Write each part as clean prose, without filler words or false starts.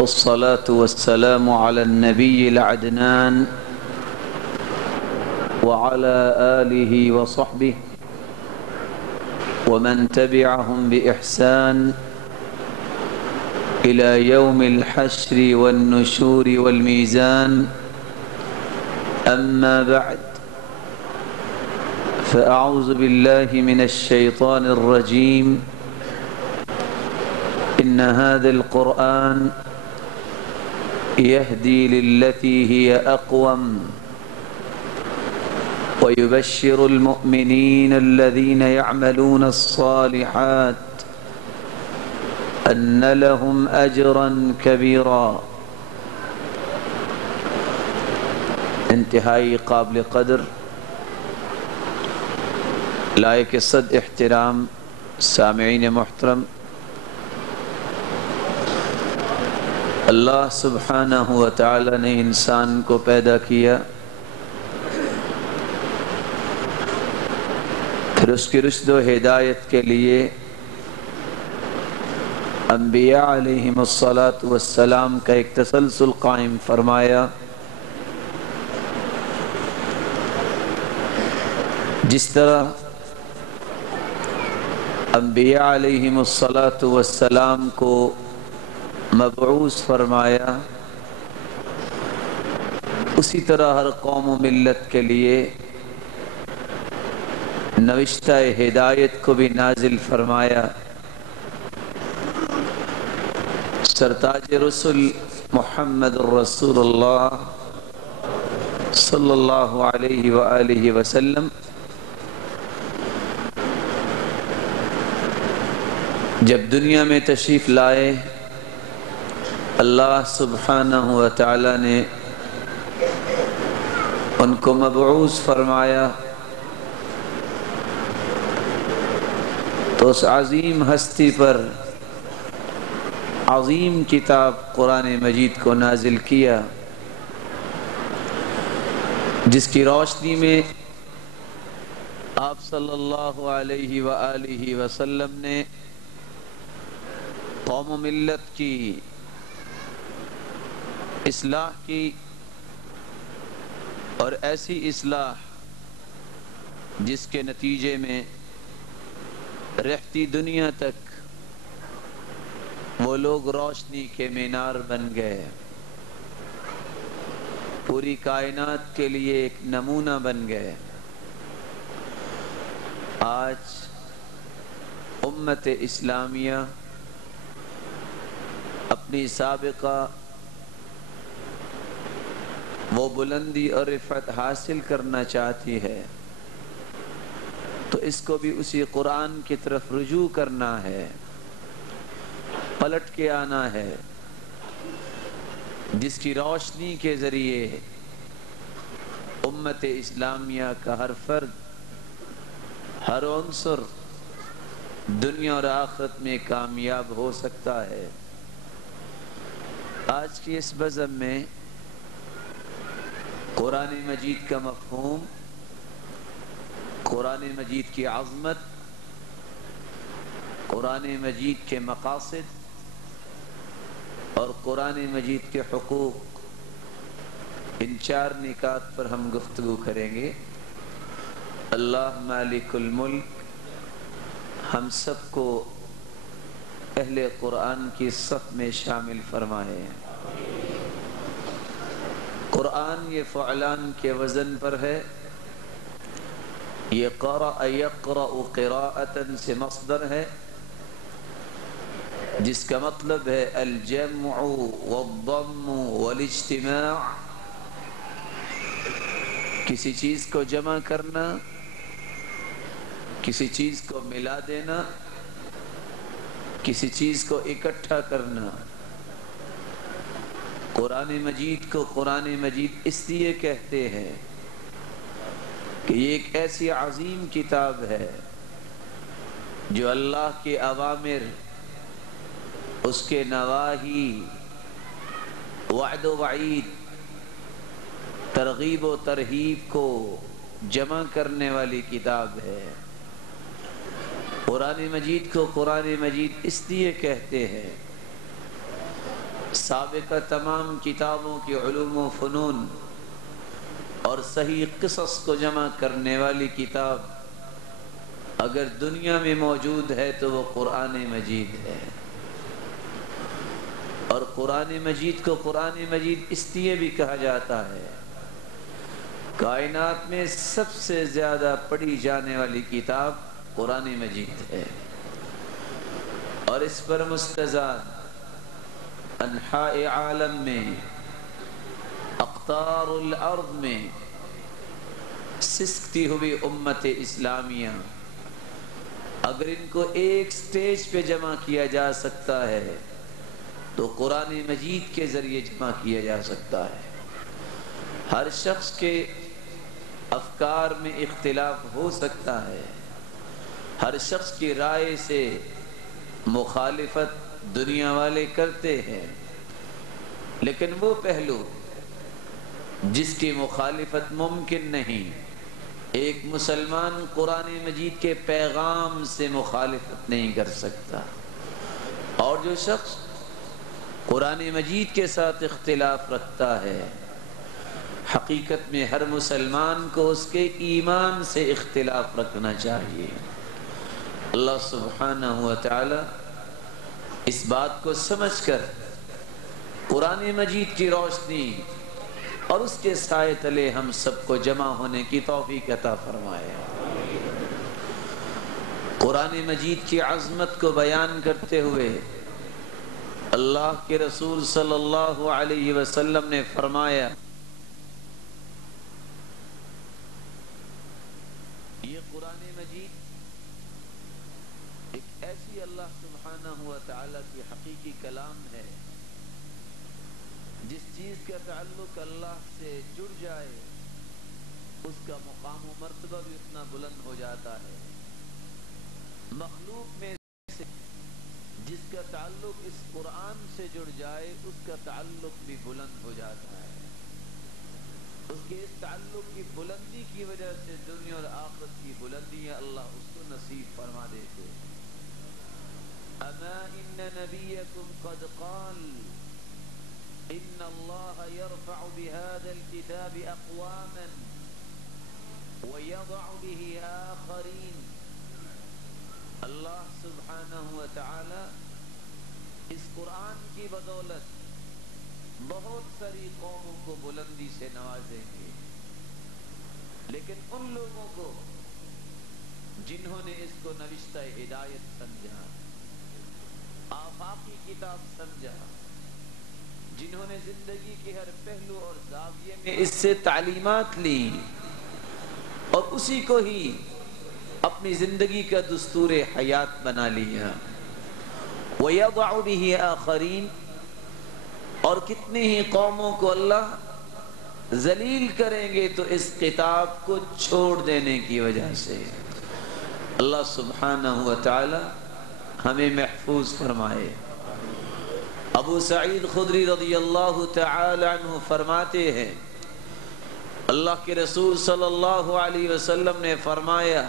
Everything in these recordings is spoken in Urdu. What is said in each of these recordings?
والصلاة والسلام على النبي العدنان وعلى آله وصحبه ومن تبعهم بإحسان إلى يوم الحشر والنشور والميزان. أما بعد، فأعوذ بالله من الشيطان الرجيم. إن هذا القرآن يهدي للتي هي أقوم ويبشر المؤمنين الذين يعملون الصالحات أن لهم أجرا كبيرا. انتہائی قابل قدر لائق صد احترام سامعین محترم، اللہ سبحانہ و تعالی نے انسان کو پیدا کیا، پھر اس کی رشد و ہدایت کے لیے انبیاء علیہم السلام کا ایک تسلسل قائم فرمایا. جس طرح انبیاء علیہم السلام کو مبعوث فرمایا، اسی طرح ہر قوم و ملت کے لیے نوشتہ ہدایت کو بھی نازل فرمایا. سرتاج رسل محمد الرسول اللہ صلی اللہ علیہ وآلہ وسلم جب دنیا میں تشریف لائے، اللہ سبحانہ و تعالی نے ان کو مبعوث فرمایا تو اس عظیم ہستی پر عظیم کتاب قرآن مجید کو نازل کیا، جس کی روشنی میں آپ صلی اللہ علیہ وآلہ وسلم نے قوم و ملت کی اصلاح کی، اور ایسی اصلاح جس کے نتیجے میں رہتی دنیا تک وہ لوگ روشنی کے مینار بن گئے، پوری کائنات کے لیے ایک نمونہ بن گئے. آج امت اسلامیہ اپنی سابقہ وہ بلندی اور رفعت حاصل کرنا چاہتی ہے تو اس کو بھی اسی قرآن کی طرف رجوع کرنا ہے، پلٹ کے آنا ہے، جس کی روشنی کے ذریعے امت اسلامیہ کا ہر فرد، ہر عنصر دنیا اور آخرت میں کامیاب ہو سکتا ہے. آج کی اس بزم میں قرآن مجید کا مفہوم، قرآن مجید کی عظمت، قرآن مجید کے مقاصد اور قرآن مجید کے حقوق، ان چار نکات پر ہم گفتگو کریں گے. اللہ مالک الملک ہم سب کو اہل قرآن کی صف میں شامل فرمائے. قرآن یہ فعلان کے وزن پر ہے. یہ قرأ یقرأ قراءة سے مصدر ہے، جس کا مطلب ہے الجمع والضم والاجتماع، کسی چیز کو جمع کرنا، کسی چیز کو ملا دینا، کسی چیز کو اکٹھا کرنا. قرآن مجید کو قرآن مجید اس لیے کہتے ہیں کہ یہ ایک ایسی عظیم کتاب ہے جو اللہ کے اوامر، اس کے نواہی، وعد و وعید، ترغیب و ترہیب کو جمع کرنے والی کتاب ہے. قرآن مجید کو قرآن مجید اس لیے کہتے ہیں سابقہ تمام کتابوں کی علوم و فنون اور صحیح قصص کو جمع کرنے والی کتاب اگر دنیا میں موجود ہے تو وہ قرآن مجید ہے۔ اور قرآن مجید کو قرآن مجید اس لیے بھی کہا جاتا ہے، کائنات میں سب سے زیادہ پڑھی جانے والی کتاب قرآن مجید ہے، اور اس پر مستزاد انحاء عالم میں، اقطار الارض میں سسکتی ہوئی امت اسلامیہ اگر ان کو ایک سٹیج پہ جمع کیا جا سکتا ہے تو قرآن مجید کے ذریعے جمع کیا جا سکتا ہے۔ ہر شخص کے افکار میں اختلاف ہو سکتا ہے، ہر شخص کی رائے سے مخالفت دنیا والے کرتے ہیں، لیکن وہ پہلو جس کی مخالفت ممکن نہیں، ایک مسلمان قرآن مجید کے پیغام سے مخالفت نہیں کر سکتا، اور جو شخص قرآن مجید کے ساتھ اختلاف رکھتا ہے حقیقت میں ہر مسلمان کو اس کے ایمان سے اختلاف رکھنا چاہیے۔ اللہ سبحانہ و تعالی اس بات کو سمجھ کر قرآن مجید کی روشنی اور اس کے سائے تلے ہم سب کو جمع ہونے کی توفیق عطا فرمائے۔ قرآن مجید کی عظمت کو بیان کرتے ہوئے اللہ کے رسول صلی اللہ علیہ وسلم نے فرمایا، یہ قرآن مجید ایک ایسی اللہ سبحانہ و تعالی کی حقیقی کلام ہے جس چیز کا تعلق اللہ سے جڑ جائے اس کا مقام و مرتبہ بھی اتنا بلند ہو جاتا ہے۔ مخلوق میں سے جس کا تعلق اس قرآن سے جڑ جائے اس کا تعلق بھی بلند ہو جاتا ہے۔ اس کے اس تعلق کی بلندی کی وجہ سے دنیا اور آخرت کی بلندی اللہ اس کو نصیب فرما دیتے ہیں۔ اما ان نبیکم قد قال ان اللہ یرفع بهذا الكتاب اقواما ویضع به آخرین۔ اللہ سبحانہ و تعالی اس قرآن کی بدولت بہت ساری قوموں کو بلندی سے نوازیں گے، لیکن ان لوگوں کو جنہوں نے اس کو نوشتہ ہدایت سمجھا، آفاقی کتاب سمجھا، جنہوں نے زندگی کے ہر پہلو اور زاویے میں اس سے تعلیمات لی اور اسی کو ہی اپنی زندگی کا دستور حیات بنا لیا۔ وَيَضَعُ بِهِ آخَرِينَ، اور کتنی ہی قوموں کو اللہ ذلیل کریں گے تو اس کتاب کو چھوڑ دینے کی وجہ سے۔ اللہ سبحانہ و تعالی ہمیں محفوظ فرمائے۔ ابو سعید خدری رضی اللہ تعالی عنہ فرماتے ہیں، اللہ کے رسول صلی اللہ علیہ وسلم نے فرمایا،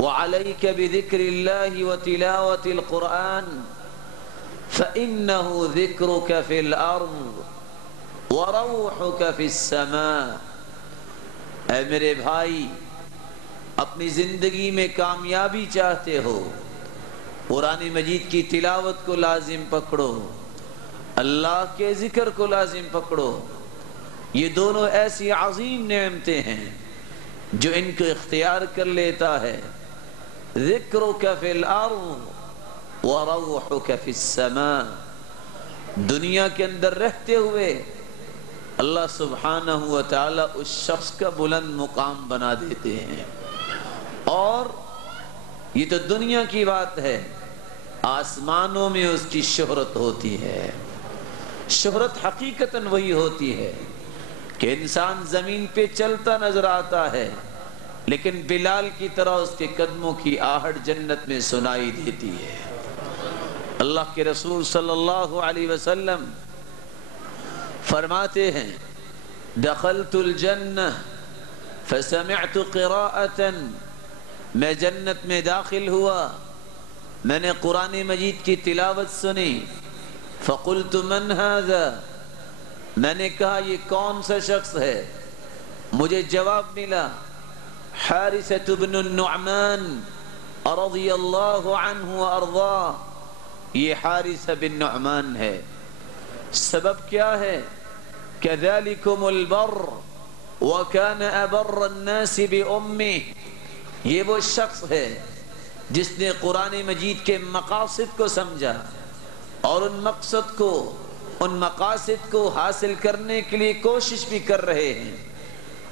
وَعَلَيْكَ بِذِكْرِ اللَّهِ وَتِلَاوَةِ الْقُرْآنِ فَإِنَّهُ ذِكْرُكَ فِي الْأَرْضِ وَرَوْحُكَ فِي السَّمَاءِ۔ اے میرے بھائی، اپنی زندگی میں کامیابی چاہتے ہو، قرآن مجید کی تلاوت کو لازم پکڑو، اللہ کے ذکر کو لازم پکڑو۔ یہ دونوں ایسی عظیم نعمتیں ہیں جو ان کو اختیار کر لیتا ہے۔ ذکرک فی الارض وروحک فی السماء، دنیا کے اندر رہتے ہوئے اللہ سبحانہ و تعالی اس شخص کا بلند مقام بنا دیتے ہیں۔ اور یہ تو دنیا کی بات ہے، آسمانوں میں اس کی شہرت ہوتی ہے۔ شہرت حقیقتاً وہی ہوتی ہے کہ انسان زمین پہ چلتا نظر آتا ہے لیکن بلال کی طرح اس کے قدموں کی آہٹ جنت میں سنائی دیتی ہے۔ اللہ کے رسول صلی اللہ علیہ وسلم فرماتے ہیں، دخلت الجنہ فسمعت قراءة، میں جنت میں داخل ہوا، میں نے قرآن مجید کی تلاوت سنی، فقلت من هذا، میں نے کہا یہ کون سا شخص ہے؟ مجھے جواب ملا حارثة بن النعمان رضی اللہ عنہ وارضاہ، یہ حارثہ بن نعمان ہے۔ سبب کیا ہے؟ كذلكم البر وكان أبر الناس بأمه، یہ وہ شخص ہے جس نے قرآن مجید کے مقاصد کو سمجھا اور ان مقاصد کو حاصل کرنے کے لیے کوشش بھی کر رہے ہیں،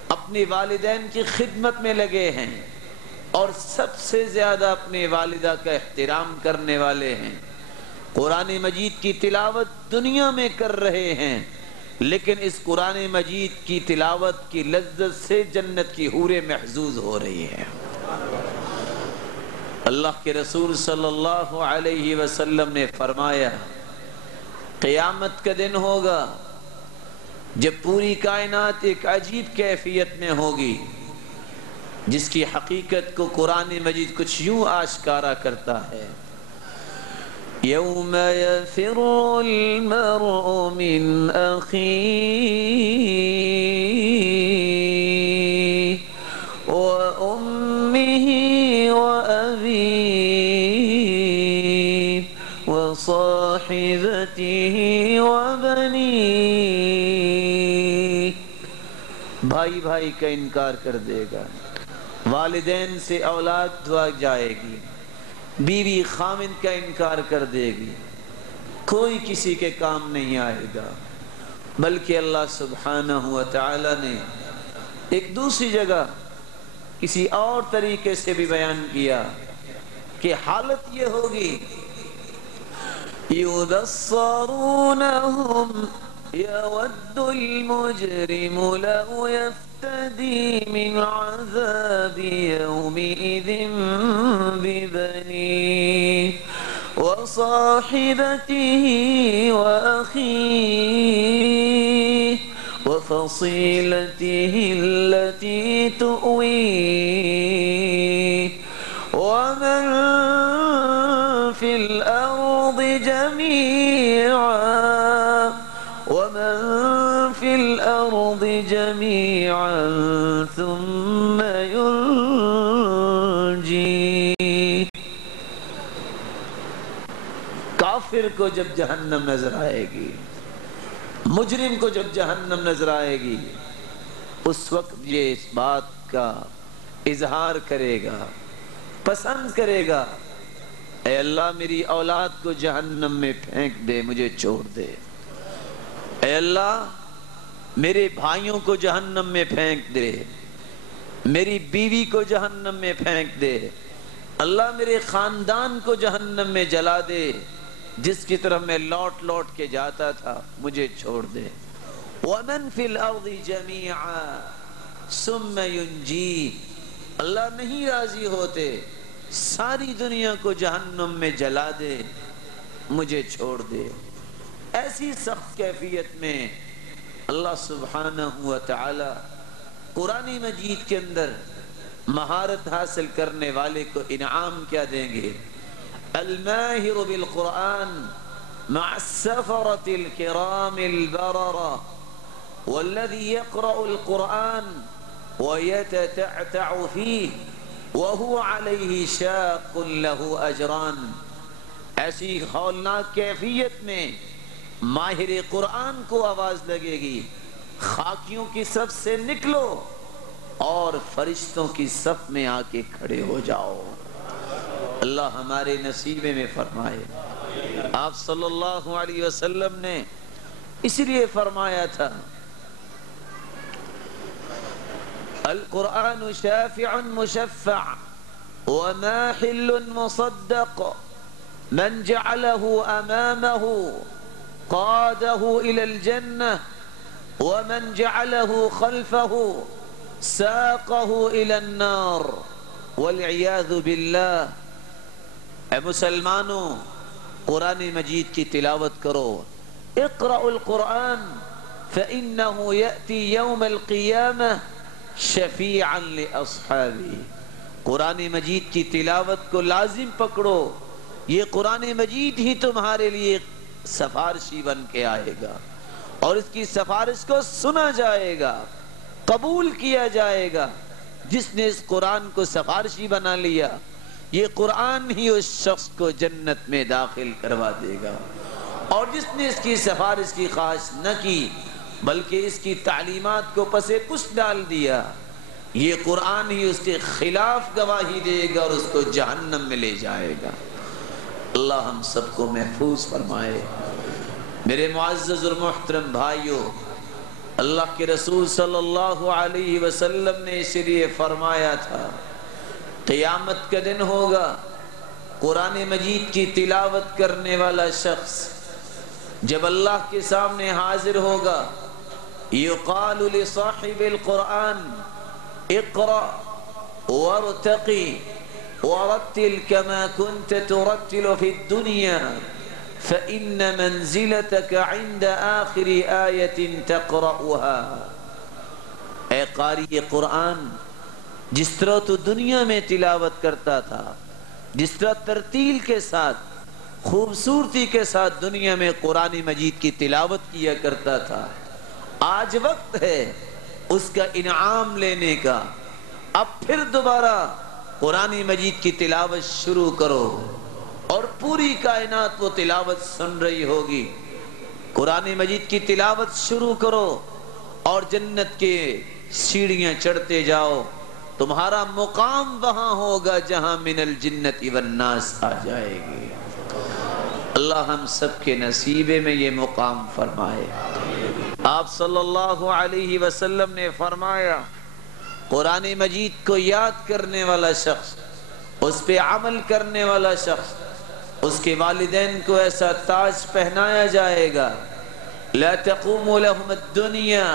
اپنے والدین کی خدمت میں لگے ہیں اور سب سے زیادہ اپنے والدہ کا احترام کرنے والے ہیں۔ قرآن مجید کی تلاوت دنیا میں کر رہے ہیں، لیکن اس قرآن مجید کی تلاوت کی لذت سے جنت کی حوریں محظوظ ہو رہی ہیں۔ اللہ کے رسول صلی اللہ علیہ وسلم نے فرمایا قیامت کا دن ہوگا جب پوری کائنات ایک عجیب کیفیت میں ہوگی جس کی حقیقت کو قرآن مجید کچھ یوں آشکارا کرتا ہے، یوم یفر المرء من اخیہ وامہ وابیہ وصاحبتہ وبنیہ، بھائی بھائی کا انکار کر دے گا، والدین سے اولاد دعا جائے گی، بیوی خامند کا انکار کر دے گی، کوئی کسی کے کام نہیں آئے گا۔ بلکہ اللہ سبحانہ و تعالی نے ایک دوسری جگہ کسی اور طریقے سے بھی بیان کیا کہ حالت یہ ہوگی يُبَصَّرُونَهُمْ يَوَدُّ الْمُجْرِمُ لَوْ يَفْتَدِي مِنْ عَذَابِ يَوْمِئِذٍ بِبَنِيهِ وَصَاحِبَتِهِ وَأَخِيهِ وَفَصِيلَتِهِ الَّتِي تُؤْوِيهِ وَمَنْ فِي الْأَرْضِ جَمِيعًا ثُمَّ يُنْجِيهِ۔ کافر کو جب جہنم نظر آئے گی، مجرم کو جب جہنم نظر آئے گی، اس وقت یہ اس بات کا اظہار کرے گا، پسند کرے گا، اے اللہ میری اولاد کو جہنم میں پھینک دے، مجھے چھوڑ دے۔ اے اللہ میرے بھائیوں کو جہنم میں پھینک دے، میری بیوی کو جہنم میں پھینک دے، اللہ میرے خاندان کو جہنم میں جلا دے، جس کی طرف میں لوٹ لوٹ کے جاتا تھا، مجھے چھوڑ دے۔ وَمَنْ فِي الْأَرْضِ جَمِيعًا ثُمَّ يُنْجِيهِ، اللہ نہیں راضی ہوتے، ساری دنیا کو جہنم میں جلا دے، مجھے چھوڑ دے۔ ایسی سخت کیفیت میں اللہ سبحانہ و تعالی قرآن مجید کے اندر مہارت حاصل کرنے والے کو انعام کیا دیں گے؟ الماہر بالقرآن مع السفرة الكرام البررة، والذي يقرأ القرآن ويتتعتع فيه وهو عليه شاق له اجران۔ ایسی ہولناک کیفیت میں ماہر قرآن کو آواز لگے گی، خاکیوں کی صف سے نکلو اور فرشتوں کی صف میں آ کے کھڑے ہو جاؤ۔ اللہ ہمارے نصیبے میں فرمائے۔ آپ صلی اللہ علیہ وسلم نے اس لیے فرمایا تھا القرآن شافع مشفع وماحل مصدق، من جعله امامه قاده الى الجنة ومن جعله خلفه ساقه الى النار والعیاذ باللہ۔ اے مسلمانوں، قرآن مجید کی تلاوت کرو، اقرأوا القرآن فإنه يأتي يوم القیامة شفیعا لأصحابه۔ قرآن مجید کی تلاوت کو لازم پکڑو، یہ قرآن مجید ہی تمہارے لیے سفارشی بن کے آئے گا اور اس کی سفارش کو سنا جائے گا، قبول کیا جائے گا۔ جس نے اس قرآن کو سفارشی بنا لیا، یہ قرآن ہی اس شخص کو جنت میں داخل کروا دے گا، اور جس نے اس کی سفارش کی خواہش نہ کی بلکہ اس کی تعلیمات کو پسے پش ڈال دیا، یہ قرآن ہی اس کے خلاف گواہی دے گا اور اس کو جہنم میں لے جائے گا۔ اللہ ہم سب کو محفوظ فرمائے۔ میرے معزز اور محترم بھائیوں، اللہ کے رسول صلی اللہ علیہ وسلم نے اس لیے فرمایا تھا، قیامت کا دن ہوگا، قرآن مجید کی تلاوت کرنے والا شخص جب اللہ کے سامنے حاضر ہوگا، یقال لصاحب القرآن اقرأ وارتقی ورتل كما كنت ترتل في الدنيا فإن منزلتك عند آخر آية تقرأها۔ اے قاری قرآن، جس طرح تو دنیا میں تلاوت کرتا تھا، جس طرح ترتیل کے ساتھ، خوبصورتی کے ساتھ دنیا میں قرآن مجید کی تلاوت کیا کرتا تھا، آج وقت ہے اس کا انعام لینے کا۔ اب پھر دوبارہ قرآن مجید کی تلاوت شروع کرو اور پوری کائنات وہ تلاوت سن رہی ہوگی۔ قرآن مجید کی تلاوت شروع کرو اور جنت کے سیڑھیاں چڑھتے جاؤ، تمہارا مقام وہاں ہوگا جہاں من الجنت والناس آ جائے گی۔ اللہ ہم سب کے نصیبے میں یہ مقام فرمائے۔ آپ صلی اللہ علیہ وسلم نے فرمایا، قرآن مجید کو یاد کرنے والا شخص، اس پہ عمل کرنے والا شخص، اس کے والدین کو ایسا تاج پہنایا جائے گا، لا تقوم لهم الدنیا،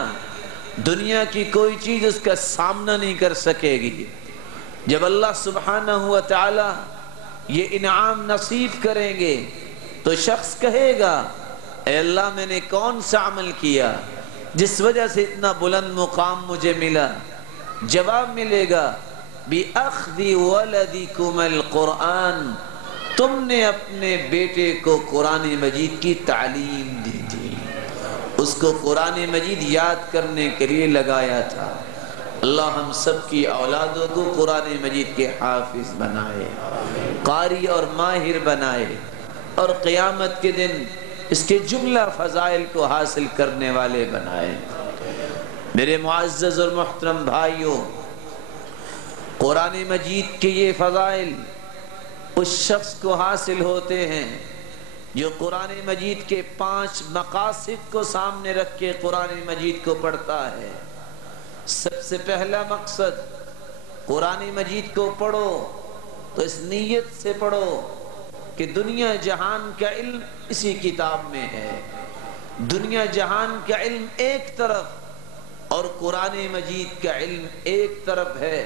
دنیا کی کوئی چیز اس کا سامنا نہیں کر سکے گی۔ جب اللہ سبحانہ و تعالی یہ انعام نصیب کریں گے تو شخص کہے گا، اے اللہ میں نے کون سا عمل کیا جس وجہ سے اتنا بلند مقام مجھے ملا؟ جواب ملے گا، بِأَخْذِ وَلَدِكُمَ الْقُرْآنِ، تم نے اپنے بیٹے کو قرآن مجید کی تعلیم دی تھی، اس کو قرآن مجید یاد کرنے کے لیے لگایا تھا۔ اللہ ہم سب کی اولادوں کو قرآن مجید کے حافظ بنائے، قاری اور ماہر بنائے، اور قیامت کے دن اس کے جملہ فضائل کو حاصل کرنے والے بنائے۔ میرے معزز اور محترم بھائیوں، قرآن مجید کے یہ فضائل اس شخص کو حاصل ہوتے ہیں جو قرآن مجید کے 5 مقاصد کو سامنے رکھ کے قرآن مجید کو پڑھتا ہے۔ سب سے پہلا مقصد، قرآن مجید کو پڑھو تو اس نیت سے پڑھو کہ دنیا جہان کا علم اسی کتاب میں ہے، دنیا جہان کا علم ایک طرف اور قرآن مجید کا علم ایک طرف ہے۔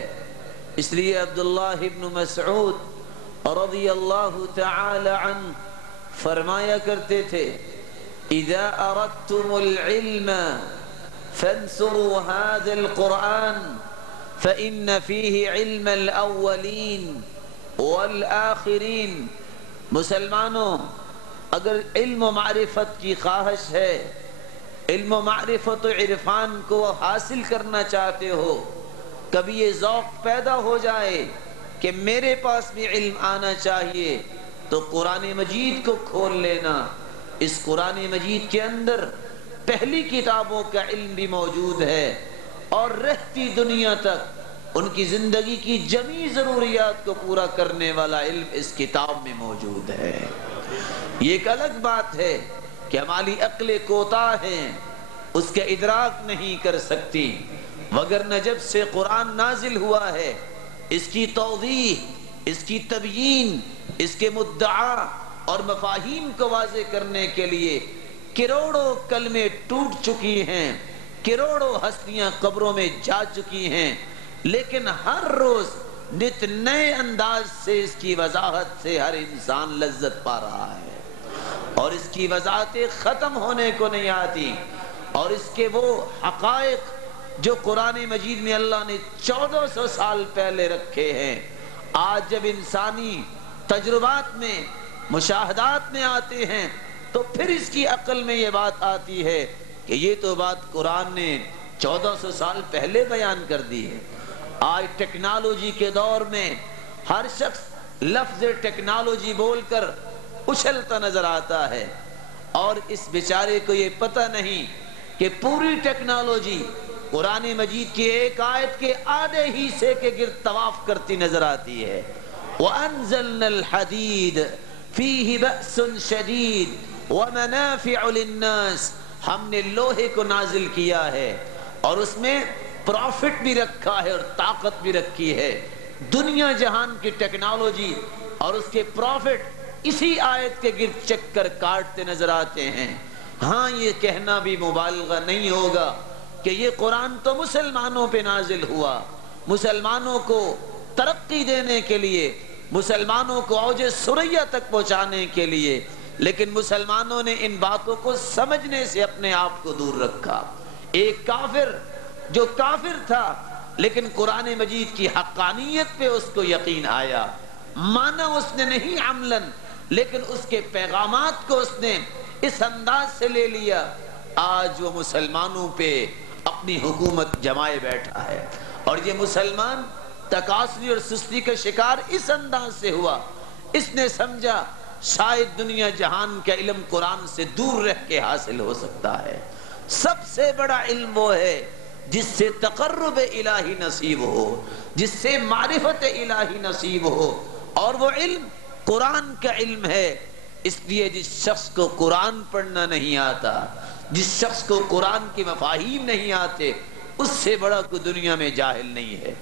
اس لیے عبداللہ ابن مسعود رضی اللہ تعالی عنہ فرمایا کرتے تھے، اذا اردتم العلم فانثروا هذا القرآن فإن فيه علم الاولین والآخرین۔ مسلمانوں، اگر علم و معرفت کی خواہش ہے، علم و معرفت و عرفان کو حاصل کرنا چاہتے ہو، کبھی یہ ذوق پیدا ہو جائے کہ میرے پاس بھی علم آنا چاہیے، تو قرآن مجید کو کھول لینا۔ اس قرآن مجید کے اندر پہلی کتابوں کا علم بھی موجود ہے، اور رہتی دنیا تک ان کی زندگی کی جمیع ضروریات کو پورا کرنے والا علم اس کتاب میں موجود ہے۔ یہ ایک الگ بات ہے کہ ہماری عقلیں کوتاہ ہیں، اس کا ادراک نہیں کر سکتی، وگرنہ جب سے قرآن نازل ہوا ہے، اس کی توضیح، اس کی تبیین، اس کے مدعا اور مفاہیم کو واضح کرنے کے لیے کروڑوں کلمے ٹوٹ چکی ہیں، کروڑوں ہستیاں قبروں میں جا چکی ہیں، لیکن ہر روز نت نئے انداز سے اس کی وضاحت سے ہر انسان لذت پا رہا ہے، اور اس کی وضاحتیں ختم ہونے کو نہیں آتی، اور اس کے وہ حقائق جو قرآن مجید میں اللہ نے 1400 سال پہلے رکھے ہیں، آج جب انسانی تجربات میں، مشاہدات میں آتے ہیں تو پھر اس کی عقل میں یہ بات آتی ہے کہ یہ تو بات قرآن نے 1400 سال پہلے بیان کر دی ہے۔ آج ٹیکنالوجی کے دور میں ہر شخص لفظ ٹیکنالوجی بول کر اچھلتا نظر آتا ہے، اور اس بیچارے کو یہ پتہ نہیں کہ پوری ٹیکنالوجی قرآن مجید کی ایک آیت کے آدھے حصے کے گرد طواف کرتی نظر آتی ہے۔ وَأَنزَلْنَا الْحَدِيدَ فِيهِ بَأْسٌ شَدِيدٌ وَمَنَافِعُ لِلنَّاسِ، ہم نے لوہے کو نازل کیا ہے اور اس میں پروفٹ بھی رکھا ہے اور طاقت بھی رکھی ہے۔ دنیا جہان کی ٹیکنالوجی اور اس کے پروفٹ اسی آیت کے گرد چکر کاٹتے نظر آتے ہیں۔ ہاں یہ کہنا بھی مبالغہ نہیں ہوگا کہ یہ قرآن تو مسلمانوں پہ نازل ہوا، مسلمانوں کو ترقی دینے کے لیے، مسلمانوں کو اوج ثریا تک پہنچانے کے لیے، لیکن مسلمانوں نے ان باتوں کو سمجھنے سے اپنے آپ کو دور رکھا۔ ایک کافر جو کافر تھا لیکن قرآن مجید کی حقانیت پہ اس کو یقین آیا، مانا اس نے نہیں عملاً، لیکن اس کے پیغامات کو اس نے اس انداز سے لے لیا۔ آج وہ مسلمانوں پہ اپنی حکومت جمائے بیٹھا ہے، اور یہ مسلمان تکاسلی اور سستی کا شکار اس انداز سے ہوا۔ اس نے سمجھا شاید دنیا جہان کا علم قرآن سے دور رہ کے حاصل ہو سکتا ہے۔ سب سے بڑا علم وہ ہے جس سے تقرب الہی نصیب ہو، جس سے معرفت الہی نصیب ہو، اور وہ علم قرآن کا علم ہے۔ اس لیے جس شخص کو قرآن پڑھنا نہیں آتا، جس شخص کو قرآن کی مفاہیم نہیں آتے، اس سے بڑا کوئی دنیا میں جاہل نہیں ہے۔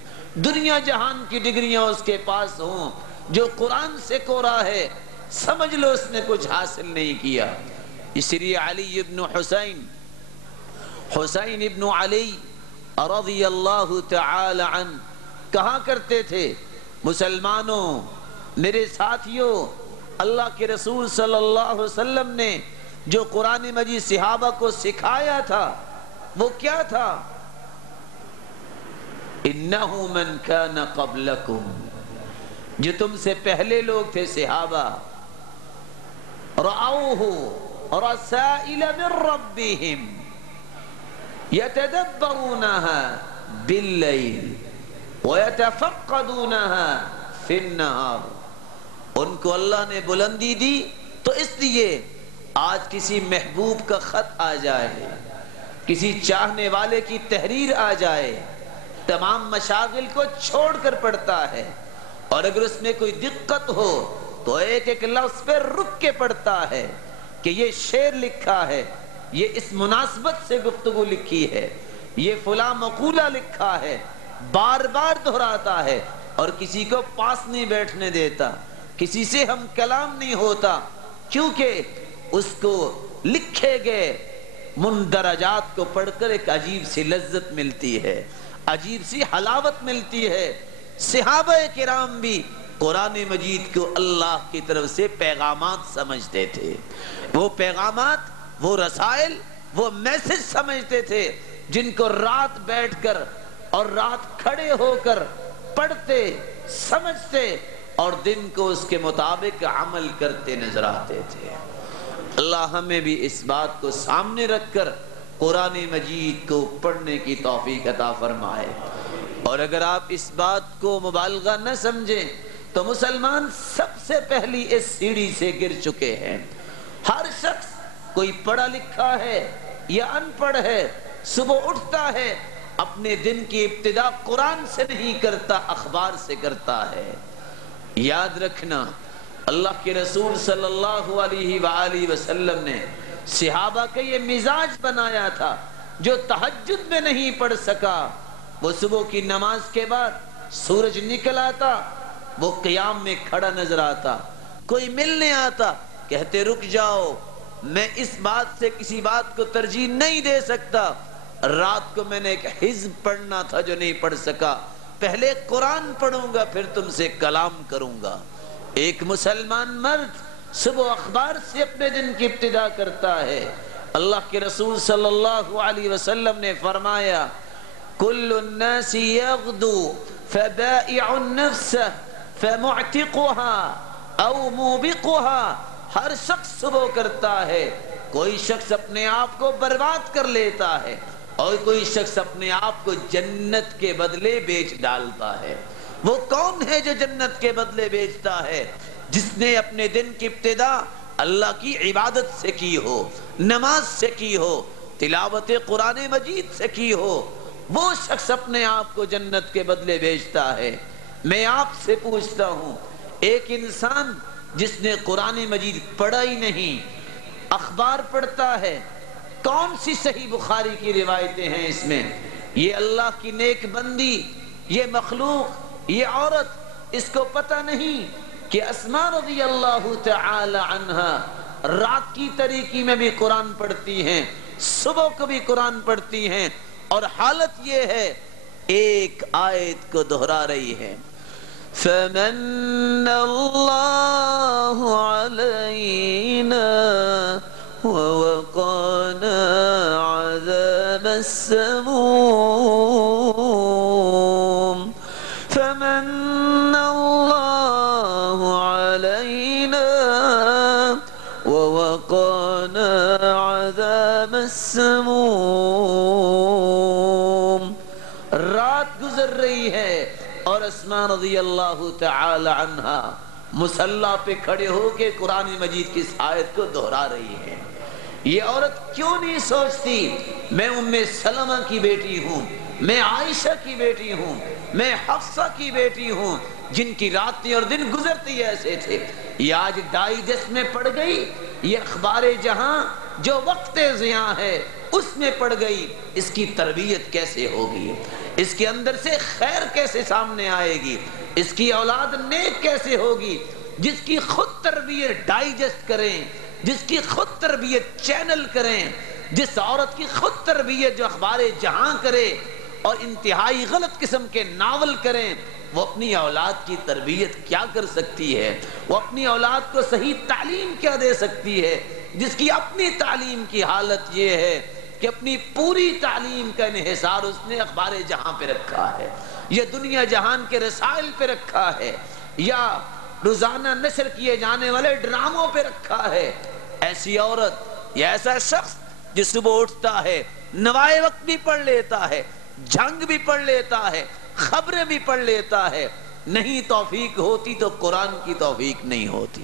دنیا جہان کی ڈگریاں اس کے پاس ہوں، جو قرآن سے کورا ہے سمجھ لو اس نے کچھ حاصل نہیں کیا۔ اس لیے علی ابن حسین ابن علی رضی اللہ تعالی عنہ کہا کرتے تھے، مسلمانوں، میرے ساتھیوں، اللہ کے رسول صلی اللہ علیہ وسلم نے جو قرآن مجید صحابہ کو سکھایا تھا وہ کیا تھا؟ انہو من کان قبلکم، جو تم سے پہلے لوگ تھے صحابہ، رأوہ رسائل من ربہم یتدبرونها باللیل ویتفقدونها فی النہار۔ ان کو اللہ نے بلندی دی تو اس لیے آج کسی محبوب کا خط آ جائے، کسی چاہنے والے کی تحریر آ جائے، تمام مشاغل کو چھوڑ کر پڑھتا ہے، اور اگر اس میں کوئی دقت ہو تو ایک ایک لفظ پہ رک کے پڑھتا ہے کہ یہ شعر لکھا ہے، یہ اس مناسبت سے گفتگو لکھی ہے، یہ فلاں مقولہ لکھا ہے، بار بار دہراتا ہے، اور کسی کو پاس نہیں بیٹھنے دیتا، کسی سے ہم کلام نہیں ہوتا، کیونکہ اس کو لکھے گئے مندرجات کو پڑھ کر ایک عجیب سی لذت ملتی ہے، عجیب سی حلاوت ملتی ہے۔ صحابہ کرام بھی قرآن مجید کو اللہ کی طرف سے پیغامات سمجھتے تھے، وہ پیغامات، وہ رسائل، وہ میسج سمجھتے تھے جن کو رات بیٹھ کر اور رات کھڑے ہو کر پڑھتے، سمجھتے، اور دن کو اس کے مطابق عمل کرتے نظر آتے تھے۔ اللہ ہمیں بھی اس بات کو سامنے رکھ کر قرآن مجید کو پڑھنے کی توفیق عطا فرمائے۔ اور اگر آپ اس بات کو مبالغہ نہ سمجھیں تو مسلمان سب سے پہلی اس سیڑھی سے گر چکے ہیں۔ ہر شخص، کوئی پڑھا لکھا ہے یا ان پڑھ ہے، صبح اٹھتا ہے، اپنے دن کی ابتدا قرآن سے نہیں کرتا، اخبار سے کرتا ہے۔ یاد رکھنا، اللہ کے رسول صلی اللہ علیہ وآلہ وسلم نے صحابہ کا یہ مزاج بنایا تھا، جو تہجد میں نہیں پڑھ سکا وہ صبح کی نماز کے بعد سورج نکل آتا، وہ قیام میں کھڑا نظر آتا، کوئی ملنے آتا، کہتے رک جاؤ، میں اس بات سے کسی بات کو ترجیح نہیں دے سکتا، رات کو میں نے ایک حزب پڑھنا تھا جو نہیں پڑھ سکا، پہلے قرآن پڑھوں گا پھر تم سے کلام کروں گا۔ ایک مسلمان مرد صبح اخبار سے اپنے دن کی ابتدا کرتا ہے۔ اللہ کے رسول صلی اللہ علیہ وسلم نے فرمایا، کل الناس یغدو فبائع النفس فمعتقها او موبقها ہر شخص صبح کرتا ہے. کوئی شخص اپنے آپ کو برباد کر لیتا ہے اور کوئی شخص اپنے آپ کو جنت کے بدلے بیچ ڈالتا ہے. وہ کون ہے جو جنت کے بدلے بیچتا ہے؟ جس نے اپنے دن کی ابتدا اللہ کی عبادت سے کی ہو، نماز سے کی ہو، تلاوت قرآن مجید سے کی ہو. وہ شخص اپنے آپ کو جنت کے بدلے بیچتا ہے. میں آپ سے پوچھتا ہوں، ایک انسان جس نے قرآن مجید پڑھا ہی نہیں، اخبار پڑھتا ہے، کون سی صحیح بخاری کی روایتیں ہیں اس میں؟ یہ اللہ کی نیک بندی، یہ مخلوق، یہ عورت، اس کو پتہ نہیں کہ اسماء رضی اللہ تعالی عنہا رات کی تاریکی میں بھی قرآن پڑھتی ہیں، صبح کو بھی قرآن پڑھتی ہیں، اور حالت یہ ہے ایک آیت کو دہرا رہی ہے. فَمَنَّ اللَّهُ عَلَيْنَا وَوَقَانَا عَذَابَ السَّمُومِ. فَمَنَّ اللَّهُ عَلَيْنَا وَوَقَانَا عَذَابَ السَّمُومِ. رات گزر رہی ہے اور اسماء رضی اللہ تعالی عنہا مصلی پہ کھڑے ہو کے قرآن مجید کی اس آیت کو دہرا رہی ہے. یہ عورت کیوں نہیں سوچتی میں ام سلمہ کی بیٹی ہوں، میں عائشہ کی بیٹی ہوں، میں حفصہ کی بیٹی ہوں، جن کی راتیں اور دن گزرتی ایسے تھے. یہ آج ڈائجسٹ میں پڑ گئی، یہ اخبار جہاں جو وقت ضیاء ہے اس میں پڑ گئی. اس کی تربیت کیسے ہوگی؟ اس کے اندر سے خیر کیسے سامنے آئے گی؟ اس کی اولاد نیک کیسے ہوگی؟ جس کی خود تربیت ڈائجسٹ کریں، جس کی خود تربیت چینل کریں، جس عورت کی خود تربیت جو اخبار جہاں کرے اور انتہائی غلط قسم کے ناول کریں، وہ اپنی اولاد کی تربیت کیا کر سکتی ہے؟ وہ اپنی اولاد کو صحیح تعلیم کیا دے سکتی ہے؟ جس کی اپنی تعلیم کی حالت یہ ہے کہ اپنی پوری تعلیم کا انحصار اس نے اخبار جہاں پہ رکھا ہے، یا دنیا جہان کے رسائل پہ رکھا ہے، یا روزانہ نشر کیے جانے والے ڈراموں پہ رکھا ہے. ایسی عورت یا ایسا شخص جس صبح اٹھتا ہے، نوائے وقت بھی پڑھ لیتا ہے، جنگ بھی پڑھ لیتا ہے، خبریں بھی پڑھ لیتا ہے، نہیں توفیق ہوتی تو قرآن کی توفیق نہیں ہوتی.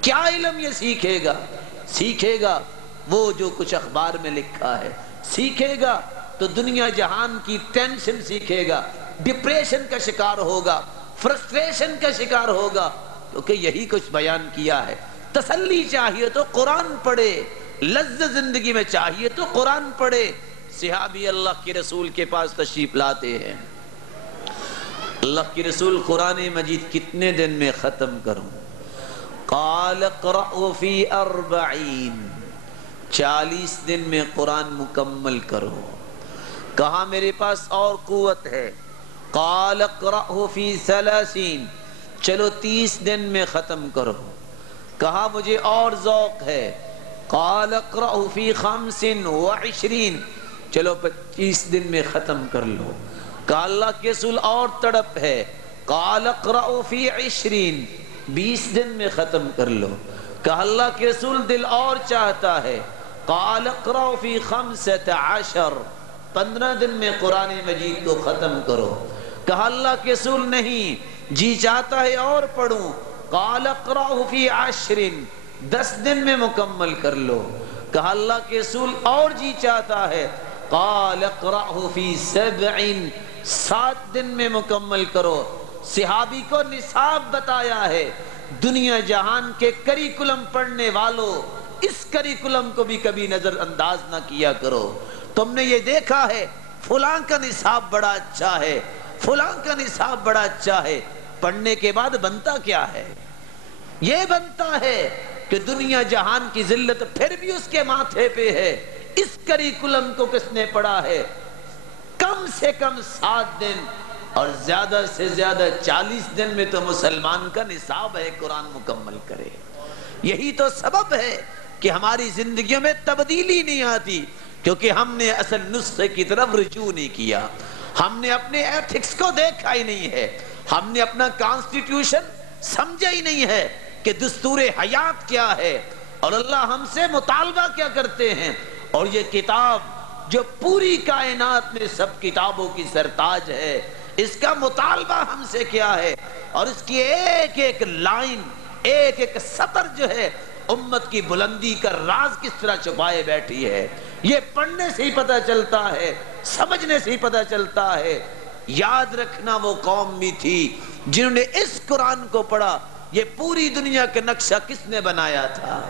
کیا علم یہ سیکھے گا؟ سیکھے گا وہ جو کچھ اخبار میں لکھا ہے، سیکھے گا تو دنیا جہان کی ٹینشن سیکھے گا، ڈپریشن کا شکار ہوگا، فرسٹریشن کا شکار ہوگا، کیونکہ یہی کچھ بیان کیا ہے. تسلی چاہیے تو قرآن پڑھے، لذت زندگی میں چاہیے تو قرآن پڑھے. صحابی اللہ کے رسول کے پاس تشریف لاتے ہیں. اللہ کے رسول قرآن مجید کتنے دن میں ختم کروں؟ قال اقرأ فی 40، 40 دن میں قرآن مکمل کرو. کہا میرے پاس اور قوت ہے. قال اقرأ فی 30، چلو 30 دن میں ختم کرو. کہا مجھے اور ذوق ہے. قال اقرأ فی 25، چلو 25 دن میں ختم کر لو. کہا اللہ کے رسول اور تڑپ ہے. قال اقرأ فی 20، 20 دن میں ختم کر لو. کہا اللہ کے رسول دل اور چاہتا ہے. قال اقرأ فی 15، 15 دن میں قرآن مجید کو ختم کرو. کہا اللہ کے رسول نہیں، جی چاہتا ہے اور پڑھوں. قال اقرأ فی 10، 10 دن میں مکمل کر لو. کہا اللہ کے رسول اور جی چاہتا ہے. قال اقرأ فی 7، 7 دن میں مکمل کرو. صحابی کو نصاب بتایا ہے. دنیا جہان کے کریکولم پڑھنے والوں، اس کریکولم کو بھی کبھی نظر انداز نہ کیا کرو. تم نے یہ دیکھا ہے فلاں کا نصاب بڑا اچھا ہے، فلاں کا نصاب بڑا اچھا ہے، پڑھنے کے بعد بنتا کیا ہے؟ یہ بنتا ہے کہ دنیا جہان کی ذلت پھر بھی اس کے ماتھے پہ ہے. اس کریکولم کو کس نے پڑھا ہے؟ کم سے کم 7 دن اور زیادہ سے زیادہ 40 دن میں تو مسلمان کا نصاب ہے قرآن مکمل کرے. یہی تو سبب ہے کہ ہماری زندگیوں میں تبدیلی نہیں آتی، کیونکہ ہم نے اصل نسخے کی طرف رجوع نہیں کیا. ہم نے اپنے ایتھکس کو دیکھا ہی نہیں ہے، ہم نے اپنا کانسٹیٹیوشن سمجھا ہی نہیں ہے کہ دستور حیات کیا ہے اور اللہ ہم سے مطالبہ کیا کرتے ہیں. اور یہ کتاب جو پوری کائنات میں سب کتابوں کی سرتاج ہے، اس کا مطالبہ ہم سے کیا ہے، اور اس کی ایک ایک لائن، ایک ایک سطر جو ہے امت کی بلندی کا راز کس طرح چھپائے بیٹھی ہے، یہ پڑھنے سے ہی پتہ چلتا ہے، سمجھنے سے ہی پتہ چلتا ہے. یاد رکھنا وہ قوم بھی تھی جنہوں نے اس قرآن کو پڑھا. یہ پوری دنیا کا نقشہ کس نے بنایا تھا؟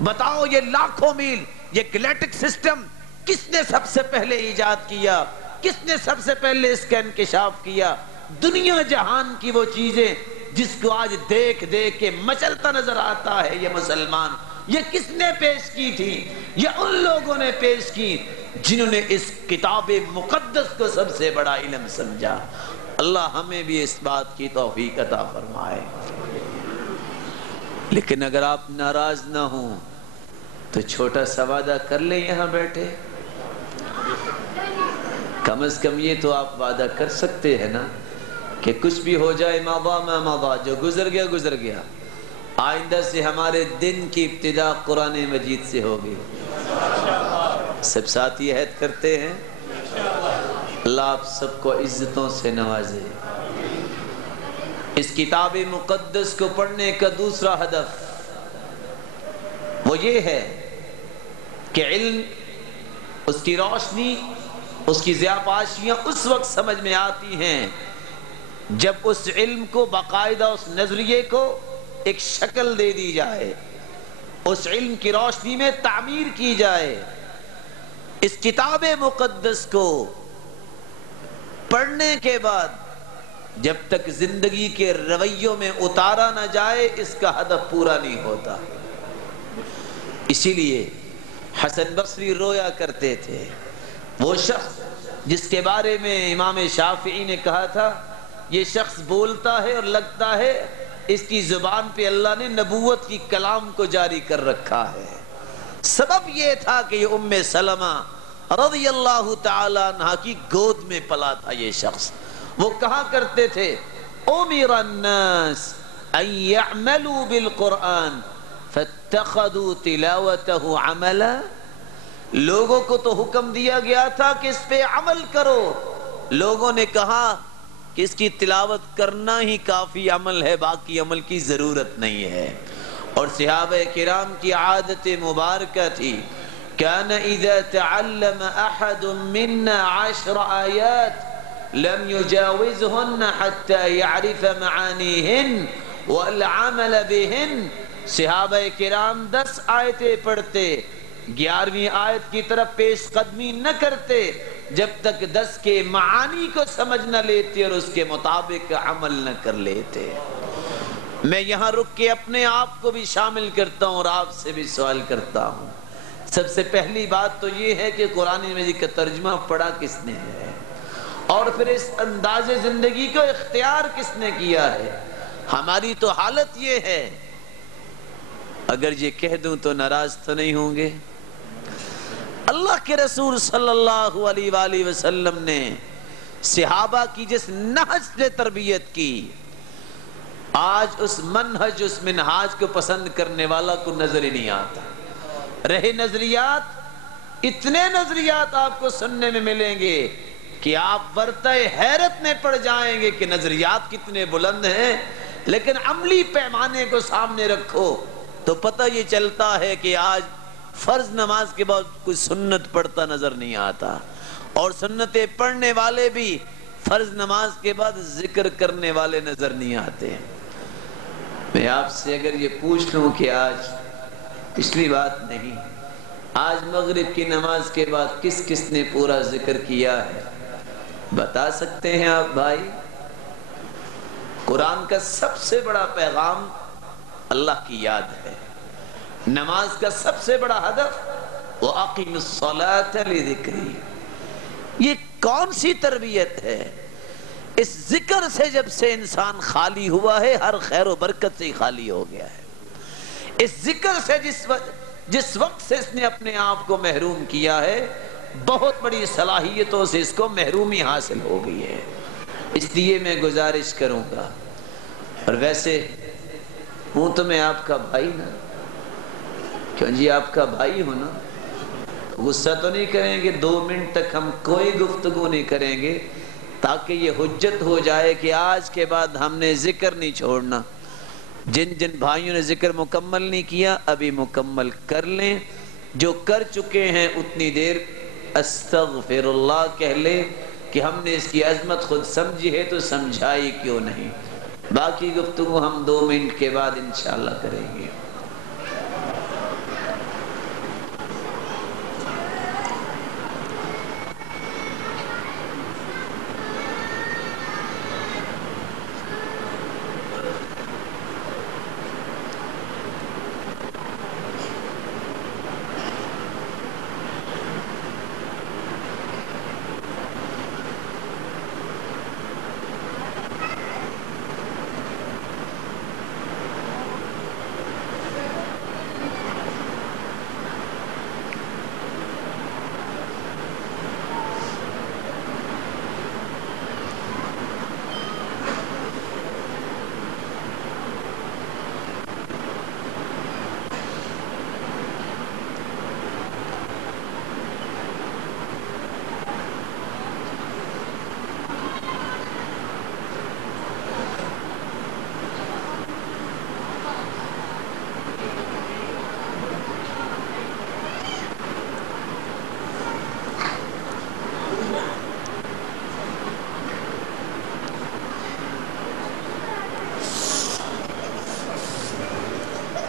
بتاؤ، یہ لاکھوں میل، یہ گلیکٹک سسٹم کس نے سب سے پہلے ایجاد کیا؟ کس نے سب سے پہلے اس کا انکشاف کیا؟ دنیا جہان کی وہ چیزیں جس کو آج دیکھ دیکھ کے مچلتا نظر آتا ہے یہ مسلمان، یہ کس نے پیش کی تھی؟ یہ ان لوگوں نے پیش کی جنہوں نے اس کتاب مقدس کو سب سے بڑا علم سمجھا. اللہ ہمیں بھی اس بات کی توفیق عطا فرمائے. لیکن اگر آپ ناراض نہ ہوں تو چھوٹا سا وعدہ کر لیں یہاں بیٹھے. کم از کم یہ تو آپ وعدہ کر سکتے ہیں نا کہ کچھ بھی ہو جائے، ماضی ما ماضی، جو گزر گیا گزر گیا، آئندہ سے ہمارے دن کی ابتدا قرآن مجید سے ہوگی. سب ساتھی عہد کرتے ہیں؟ اللہ آپ سب کو عزتوں سے نوازے. اس کتاب مقدس کو پڑھنے کا دوسرا ہدف وہ یہ ہے کہ علم، اس کی روشنی، اس کی ضیاءپاشیاں اس وقت سمجھ میں آتی ہیں جب اس علم کو باقاعدہ، اس نظریے کو ایک شکل دے دی جائے، اس علم کی روشنی میں تعمیر کی جائے. اس کتاب مقدس کو پڑھنے کے بعد جب تک زندگی کے رویوں میں اتارا نہ جائے اس کا ہدف پورا نہیں ہوتا. اسی لیے حسن بصری رویا کرتے تھے. وہ شخص جس کے بارے میں امام شافعی نے کہا تھا یہ شخص بولتا ہے اور لگتا ہے اس کی زبان پہ اللہ نے نبوت کی کلام کو جاری کر رکھا ہے. سبب یہ تھا کہ یہ ام سلمہ رضی اللہ تعالی عنہ کی گود میں پلا تھا یہ شخص. وہ کہا کرتے تھے امر الناس ان يعملوا بالقرآن فاتخذوا تلاوته عملا. لوگوں کو تو حکم دیا گیا تھا کہ اس پہ عمل کرو، لوگوں نے کہا کہ اس کی تلاوت کرنا ہی کافی عمل ہے، باقی عمل کی ضرورت نہیں ہے. اور صحابہ کرام کی عادت مبارکہ تھی كان اذا تعلم احد منا 10 آيات لم يجاوزهن حتى يعرف معانيهن والعمل بهن. صحابہ کرام 10 آیتیں پڑھتے، 11ویں آیت کی طرف پیش قدمی نہ کرتے جب تک 10 کے معانی کو سمجھ نہ لیتے اور اس کے مطابق عمل نہ کر لیتے. میں یہاں رک کے اپنے آپ کو بھی شامل کرتا ہوں اور آپ سے بھی سوال کرتا ہوں. سب سے پہلی بات تو یہ ہے کہ قرآن مجید کا ترجمہ پڑھا کس نے ہے، اور پھر اس انداز زندگی کو اختیار کس نے کیا ہے. ہماری تو حالت یہ ہے، اگر یہ کہہ دوں تو ناراض تو نہیں ہوں گے، اللہ کے رسول صلی اللہ علیہ وآلہ وسلم نے صحابہ کی جس نہج سے تربیت کی، آج اس منہج، اس منہاج کو پسند کرنے والا کو نظر ہی نہیں آتا. رہے نظریات، اتنے نظریات آپ کو سننے میں ملیں گے کہ آپ ورطہ حیرت میں پڑ جائیں گے کہ نظریات کتنے بلند ہیں، لیکن عملی پیمانے کو سامنے رکھو تو پتہ یہ چلتا ہے کہ آج فرض نماز کے بعد کوئی سنت پڑھتا نظر نہیں آتا، اور سنتیں پڑھنے والے بھی فرض نماز کے بعد ذکر کرنے والے نظر نہیں آتے. میں آپ سے اگر یہ پوچھ لوں کہ آج، پچھلی بات نہیں، آج مغرب کی نماز کے بعد کس کس نے پورا ذکر کیا ہے، بتا سکتے ہیں آپ بھائی؟ قرآن کا سب سے بڑا پیغام اللہ کی یاد ہے. نماز کا سب سے بڑا ہدف وَأَقِمِ الصَّلَاةَ لِذِكْرِي. یہ کون سی تربیت ہے؟ اس ذکر سے جب سے انسان خالی ہوا ہے ہر خیر و برکت سے ہی خالی ہو گیا ہے. اس ذکر سے جس وقت سے اس نے اپنے آپ کو محروم کیا ہے، بہت بڑی صلاحیتوں سے اس کو محرومی حاصل ہو گئی ہے. اس لیے میں گزارش کروں گا، اور ویسے ہوں تو میں آپ کا بھائی نا، کیوں جی آپ کا بھائی ہوں نا، غصہ تو نہیں کریں گے، 2 منٹ تک ہم کوئی گفتگو نہیں کریں گے تاکہ یہ حجت ہو جائے کہ آج کے بعد ہم نے ذکر نہیں چھوڑنا۔ جن جن بھائیوں نے ذکر مکمل نہیں کیا ابھی مکمل کر لیں، جو کر چکے ہیں اتنی دیر استغفر اللہ کہہ لیں کہ ہم نے اس کی عظمت خود سمجھی ہے تو سمجھائی کیوں نہیں۔ باقی گفتگو ہم 2 منٹ کے بعد انشاءاللہ کریں گے۔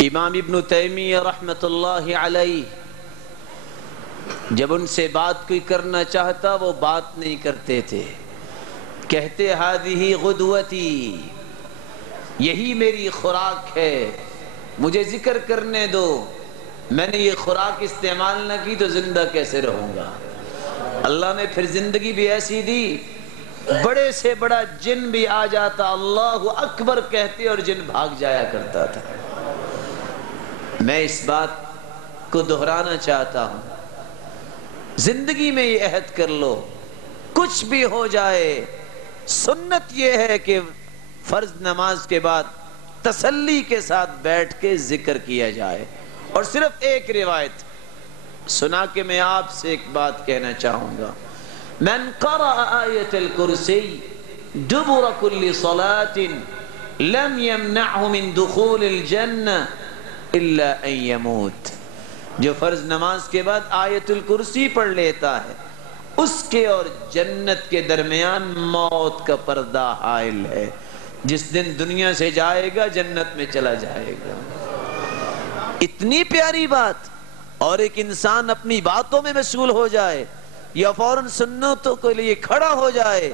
امام ابن تیمیہ رحمۃ اللہ علیہ جب ان سے بات کوئی کرنا چاہتا وہ بات نہیں کرتے تھے، کہتے ہذہ غدوتی، یہی میری خوراک ہے، مجھے ذکر کرنے دو، میں نے یہ خوراک استعمال نہ کی تو زندہ کیسے رہوں گا۔ اللہ نے پھر زندگی بھی ایسی دی، بڑے سے بڑا جن بھی آ جاتا اللہ اکبر کہتے اور جن بھاگ جایا کرتا تھا۔ میں اس بات کو دہرانا چاہتا ہوں، زندگی میں یہ عہد کر لو کچھ بھی ہو جائے، سنت یہ ہے کہ فرض نماز کے بعد تسلی کے ساتھ بیٹھ کے ذکر کیا جائے۔ اور صرف ایک روایت سنا کے میں آپ سے ایک بات کہنا چاہوں گا، من قرأ آیت الکرسی دبر کل صلاة لم يمنعه من دخول الجنہ الا ان يموت، جو فرض نماز کے بعد آیت الکرسی پڑھ لیتا ہے اس کے اور جنت کے درمیان موت کا پردہ حائل ہے، جس دن دنیا سے جائے گا جنت میں چلا جائے گا۔ اتنی پیاری بات، اور ایک انسان اپنی باتوں میں مشغول ہو جائے یا فوراً سنتوں کے لیے کھڑا ہو جائے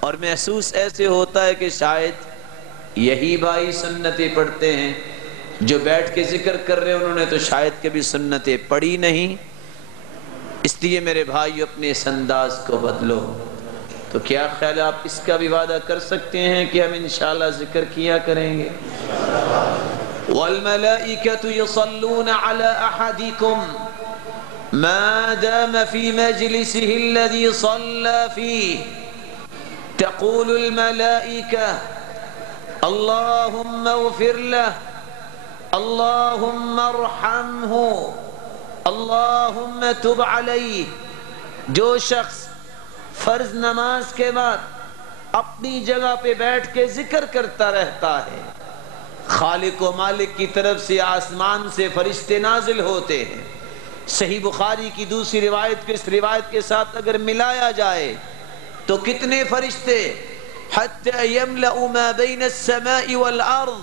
اور محسوس ایسے ہوتا ہے کہ شاید یہی بھائی سنتیں پڑھتے ہیں، جو بیٹھ کے ذکر کر رہے ہیں انہوں نے تو شاید کبھی سنتیں پڑھی نہیں۔ اس لیے میرے بھائی اپنے اس انداز کو بدلو۔ تو کیا خیال آپ اس کا بھی وعدہ کر سکتے ہیں کہ ہم انشاءاللہ ذکر کیا کریں گے؟ وَالْمَلَائِكَةُ يُصَلُّونَ عَلَىٰ أَحَدِكُمْ مَا دَامَ فِي مَجْلِسِهِ الَّذِي صَلَّى فِيهِ تَقُولُ الْمَلَائِكَةُ اللَّهُمَّ اغْفِرْ لَهُ اللَّهُمَّ ارْحَمْهُ اللَّهُمَّ تُبْ عَلَيْهِ۔ جو شخص فرض نماز کے بعد اپنی جگہ پہ بیٹھ کے ذکر کرتا رہتا ہے، خالق و مالک کی طرف سے آسمان سے فرشتے نازل ہوتے ہیں۔ صحیح بخاری کی دوسری روایت کو اس روایت کے ساتھ اگر ملایا جائے تو کتنے فرشتے، حتی یملأ ما بین السماء والارض،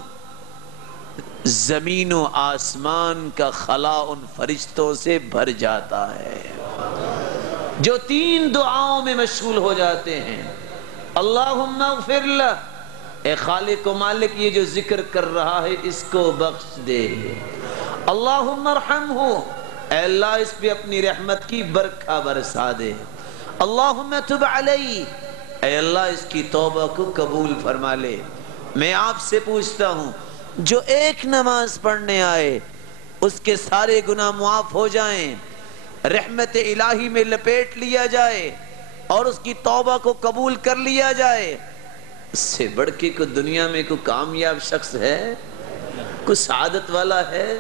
زمین و آسمان کا خلا ان فرشتوں سے بھر جاتا ہے، جو 3 دعاؤں میں مشغول ہو جاتے ہیں۔ اللہم اغفر لہ، اے خالق و مالک یہ جو ذکر کر رہا ہے اس کو بخش دے۔ اللہم ارحمہ، اے اللہ اس پہ اپنی رحمت کی برکھا برسا دے۔ اللہم تب علیہ، اے اللہ اس کی توبہ کو قبول فرما لے۔ میں آپ سے پوچھتا ہوں، جو ایک نماز پڑھنے آئے اس کے سارے گناہ معاف ہو جائیں، رحمت الہی میں لپیٹ لیا جائے اور اس کی توبہ کو قبول کر لیا جائے، اس سے بڑھ کے کوئی دنیا میں کوئی کامیاب شخص ہے؟ کوئی سعادت والا ہے؟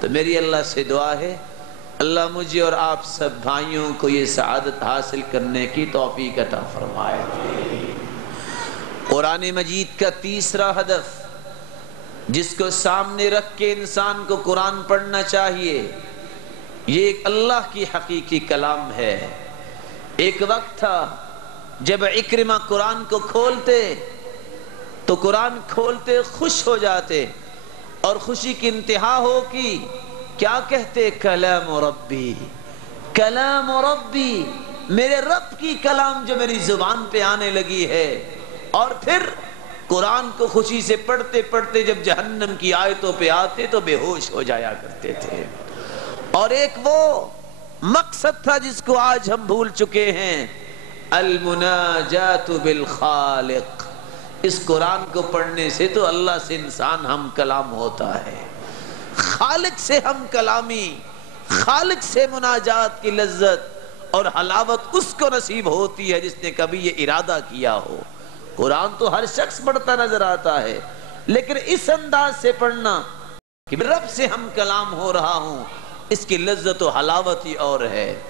تو میری اللہ سے دعا ہے اللہ مجھے اور آپ سب بھائیوں کو یہ سعادت حاصل کرنے کی توفیق عطا فرمائے۔ قرآن مجید کا تیسرا ہدف جس کو سامنے رکھ کے انسان کو قرآن پڑھنا چاہیے، یہ ایک اللہ کی حقیقی کلام ہے۔ ایک وقت تھا جب اکرمہ قرآن کو کھولتے تو قرآن کھولتے خوش ہو جاتے، اور خوشی کی انتہا ہو کی کیا کہتے؟ کلام ربی، کلام ربی، میرے رب کی کلام جو میری زبان پہ آنے لگی ہے۔ اور پھر قرآن کو خوشی سے پڑھتے پڑھتے جب جہنم کی آیتوں پہ آتے تو بے ہوش ہو جایا کرتے تھے۔ اور ایک وہ مقصد تھا جس کو آج ہم بھول چکے ہیں، المناجات بالخالق۔ اس قرآن کو پڑھنے سے تو اللہ سے انسان ہم کلام ہوتا ہے، خالق سے ہم کلامی، خالق سے مناجات کی لذت اور حلاوت اس کو نصیب ہوتی ہے جس نے کبھی یہ ارادہ کیا ہو۔ قرآن تو ہر شخص پڑھتا نظر آتا ہے، لیکن اس انداز سے پڑھنا کہ رب سے ہم کلام ہو رہا ہوں، اس کی لذت و حلاوت ہی اور ہے۔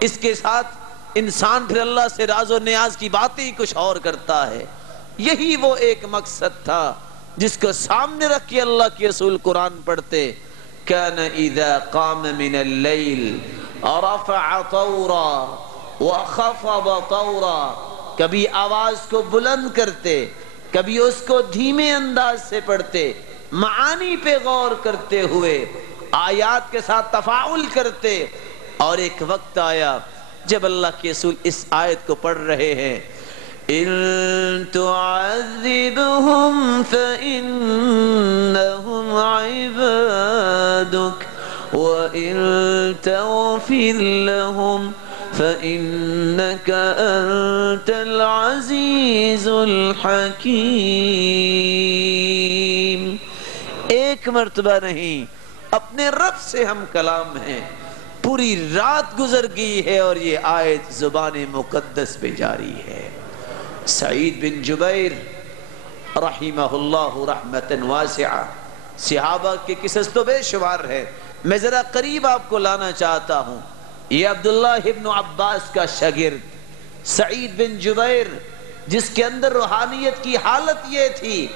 اس کے ساتھ انسان پھر اللہ سے راز و نیاز کی باتیں ہی کچھ اور کرتا ہے۔ یہی وہ ایک مقصد تھا جس کو سامنے رکھ کے اللہ کے رسول قرآن پڑھتے۔ كان اذا قام من الليل رفع طورا وخفض طورا، کبھی آواز کو بلند کرتے، کبھی اس کو دھیمے انداز سے پڑھتے، معانی پہ غور کرتے ہوئے آیات کے ساتھ تفاعل کرتے۔ اور ایک وقت آیا جب اللہ کے رسول اس آیت کو پڑھ رہے ہیں، إِن تُعَذِّبْهُمْ فَإِنَّهُمْ عِبَادُكَ وَإِن تَغْفِرْ لَهُمْ فَإِنَّكَ أَنْتَ الْعَزِيزُ الْحَكِيمُ۔ ایک مرتبہ نہیں، اپنے رب سے ہم کلام ہیں۔ پوری رات گزر گئی ہے اور یہ آیت زبان مقدس پہ جاری ہے۔ سعید بن جبیر رحمہ اللہ رحمت واسعہ، صحابہ کے قصص تو بے شمار ہے، میں ذرا قریب آپ کو لانا چاہتا ہوں۔ یہ عبداللہ ابن عباس کا شاگرد سعید بن جبیر، جس کے اندر روحانیت کی حالت یہ تھی،